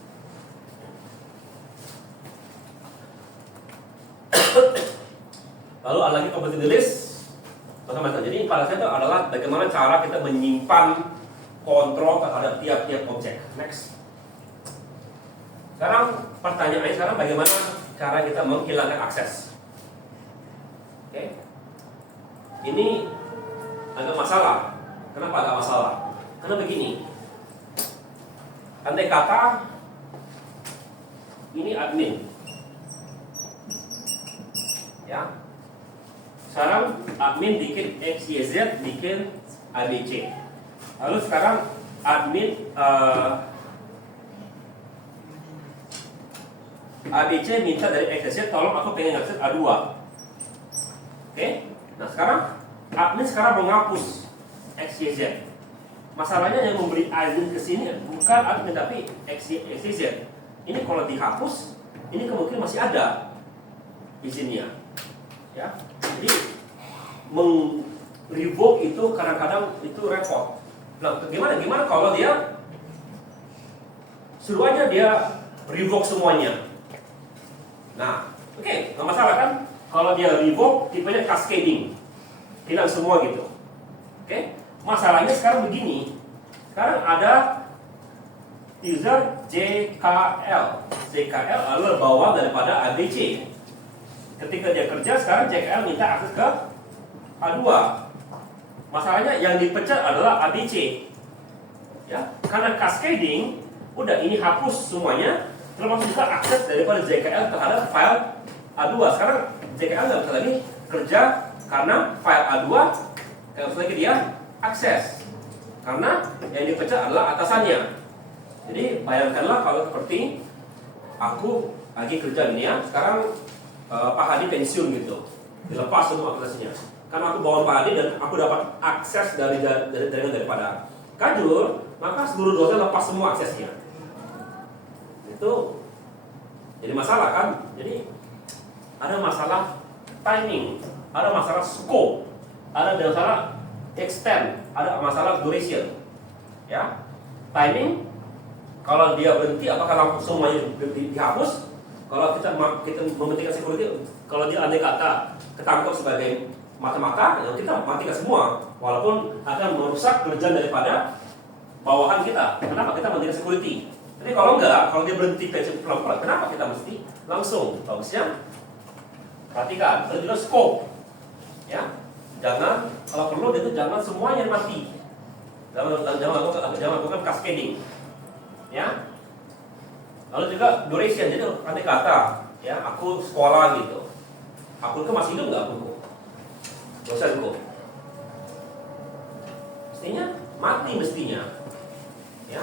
Lalu ada lagi komposisi list. Macam-macam. Jadi pada saya itu adalah bagaimana cara kita menyimpan kontrol terhadap tiap-tiap objek. Next. Sekarang pertanyaannya bagaimana cara kita menghilangkan akses? Oke. Ini agak masalah. Kenapa agak masalah? Karena begini. Andai kata ini admin. Ya. Sekarang admin bikin XYZ, bikin ABC. Lalu sekarang admin ABC minta dari XYZ, tolong aku pengen akses A2. Oke? Nah sekarang admin sekarang menghapus XYZ. Masalahnya yang memberi izin ke sini bukan admin tapi XYZ. Ini kalau dihapus, ini kemungkinan masih ada izinnya. Ya. Jadi revoke itu kadang-kadang itu repot. Nah, gimana kalau dia suruh aja dia revoke semuanya. Nah, oke, nggak masalah kan? Kalau dia revoke, tipenya cascading, hilang semua gitu. Oke, masalahnya sekarang begini. Sekarang ada user JKL. JKL adalah bawah daripada ABC. Ketika dia kerja, sekarang JKL minta akses ke A2. Masalahnya yang dipecat adalah ABC. Ya, karena cascading, udah ini hapus semuanya, termasuk juga akses daripada JKL terhadap file A2. Sekarang JKL nggak bisa lagi kerja karena file A2 nggak bisa lagi dia akses. Karena yang dipecat adalah atasannya. Jadi bayangkanlah kalau seperti aku lagi kerja gini ya, sekarang Pak Hadi pensiun gitu, dilepas semua aksesnya. Karena aku bawa Pak Hadi dan aku dapat akses daripada Kajur, maka seluruh dosen lepas semua aksesnya. Itu jadi masalah kan? Jadi ada masalah timing, ada masalah scope, ada masalah extend, ada masalah duration. Ya, timing. Kalau dia berhenti, apakah langsung semuanya dihapus? Kalau kita mementingkan security, kalau dia andai kata ketangkap sebagai mata-mata, ya kita matikan semua, walaupun akan merusak kerjaan daripada bawahan kita. Kenapa kita mementingkan security? Tapi kalau enggak, kalau dia berhenti pelan-pelan, kenapa kita mesti langsung? Bagusnya perhatikan, ada juga scope. Ya, jangan kalau perlu itu jangan semuanya mati. Jangan lakukan cascading. Ya. Lalu juga duration, jadi andai kata ya aku sekolah gitu, aku masih hidup nggak aku? Dosenku mestinya mati mestinya, ya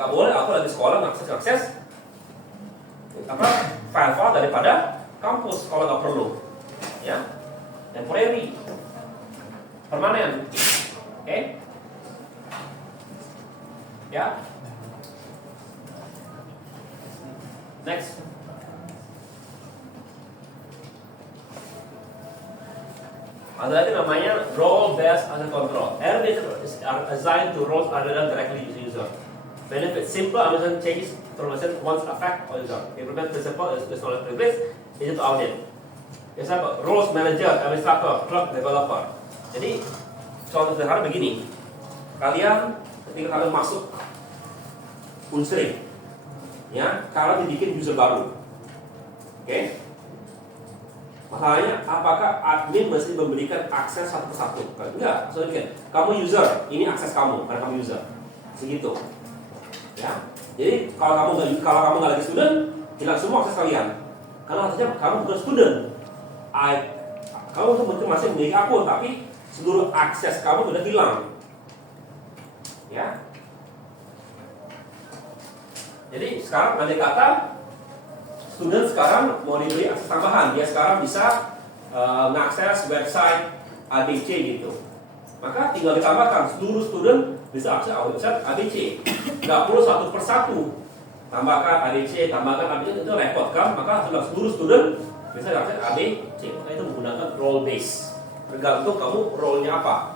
nggak boleh aku lagi sekolah akses file-file daripada kampus kalau nggak perlu, ya temporary, permanen, oke? Ya. Next. Ada lagi namanya role based access control. Error is assigned to roles other than directly user. Benefit simple administration changes information once affect all user. Implement principle is not privilege, easy to audit. Example, roles manager, administrator, clerk, developer. Jadi contoh sederhana begini. Kalian ketika kalian masuk Unsri, ya, kalau dibikin user baru, oke? Masalahnya, apakah admin mesti memberikan akses satu persatu? Enggak, soalnya kamu user, ini akses kamu, karena kamu user, segitu, ya. Jadi kalau kamu nggak lagi student, hilang semua akses kalian, karena artinya kamu bukan student. Kamu mungkin masih memiliki akun, tapi seluruh akses kamu sudah hilang, ya. Jadi sekarang andai kata student sekarang mau diberi akses tambahan, dia sekarang bisa mengakses website ABC gitu. Maka tinggal ditambahkan seluruh student bisa akses website ABC. Gak perlu satu persatu. Tambahkan ABC, tambahkan ABC itu repot kan? Maka seluruh student bisa akses ABC. Maka itu menggunakan role base. Tergantung kamu role-nya apa.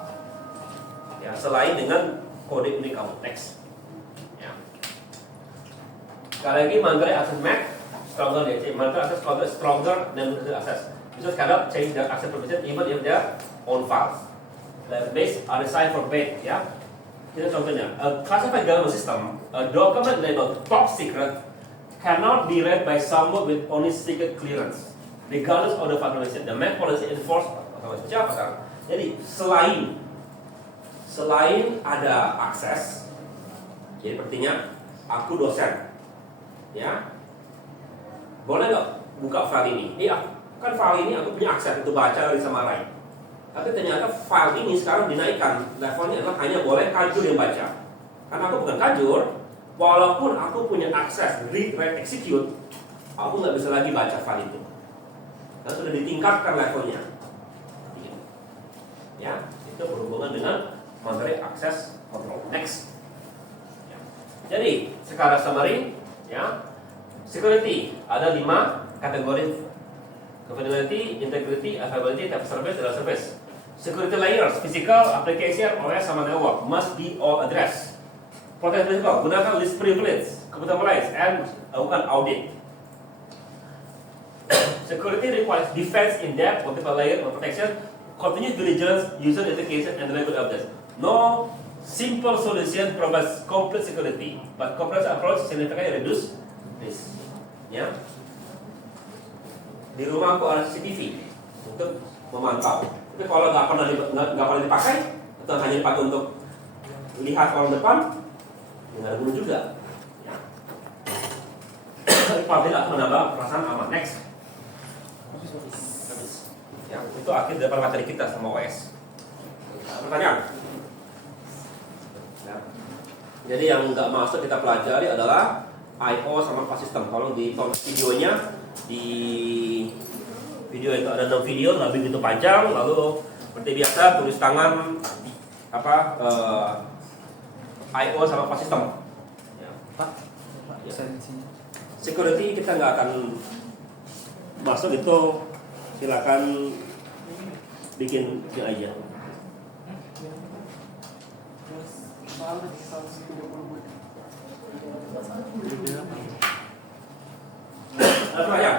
Ya, selain dengan kode unik kamu text. Sekali lagi, mandatory access MAC stronger DC. Mandatory access control stronger than mandatory access. Users cannot change their access permission even if they are on files. The base are assigned for bait. Ya, kita contohnya. A classified government system, a document labeled top secret cannot be read by someone with only secret clearance, regardless of the file. The MAC policy enforced. Seperti apa kan? Jadi selain ada akses, jadi artinya aku dosen. Ya, boleh nggak buka file ini? Kan file ini aku punya akses untuk baca dari sama lain. Tapi ternyata file ini sekarang dinaikkan levelnya adalah hanya boleh Kajur yang baca. Karena aku bukan Kajur, walaupun aku punya akses read, write, execute, aku nggak bisa lagi baca file itu. Dan sudah ditingkatkan levelnya. Ya, Itu berhubungan dengan monetary access control. Next. Ya. Jadi sekarang summary, ya, security ada 5 kategori: confidentiality, integrity, availability, type of service, dan service. Security layers, physical, application, OS, sama network must be all addressed. Protect physical, gunakan least privilege, kebutuhan mulai, and lakukan audit. Security requires defense in depth, multiple layer of protection, continuous diligence, user education, and regular updates. No simple solution provides complete security, but complex approach significantly reduce risk. Ya. Di rumah aku ada CCTV untuk memantau. Tapi kalau nggak pernah dipakai, atau hanya dipakai untuk lihat orang depan, nggak ada guna juga. Ya. Paling akan menambah perasaan aman. Next. Ya, itu akhir dari materi kita sama OS. Pertanyaan? Ya. Jadi yang nggak masuk kita pelajari adalah I/O sama file system. Kalau di videonya, di video itu ada 6 video, nggak begitu panjang. Lalu seperti biasa tulis tangan I/O sama file system. Ya. Pak, Ya. saya di sini. Security kita nggak akan masuk, itu silakan bikin aja. Ada pertanyaan?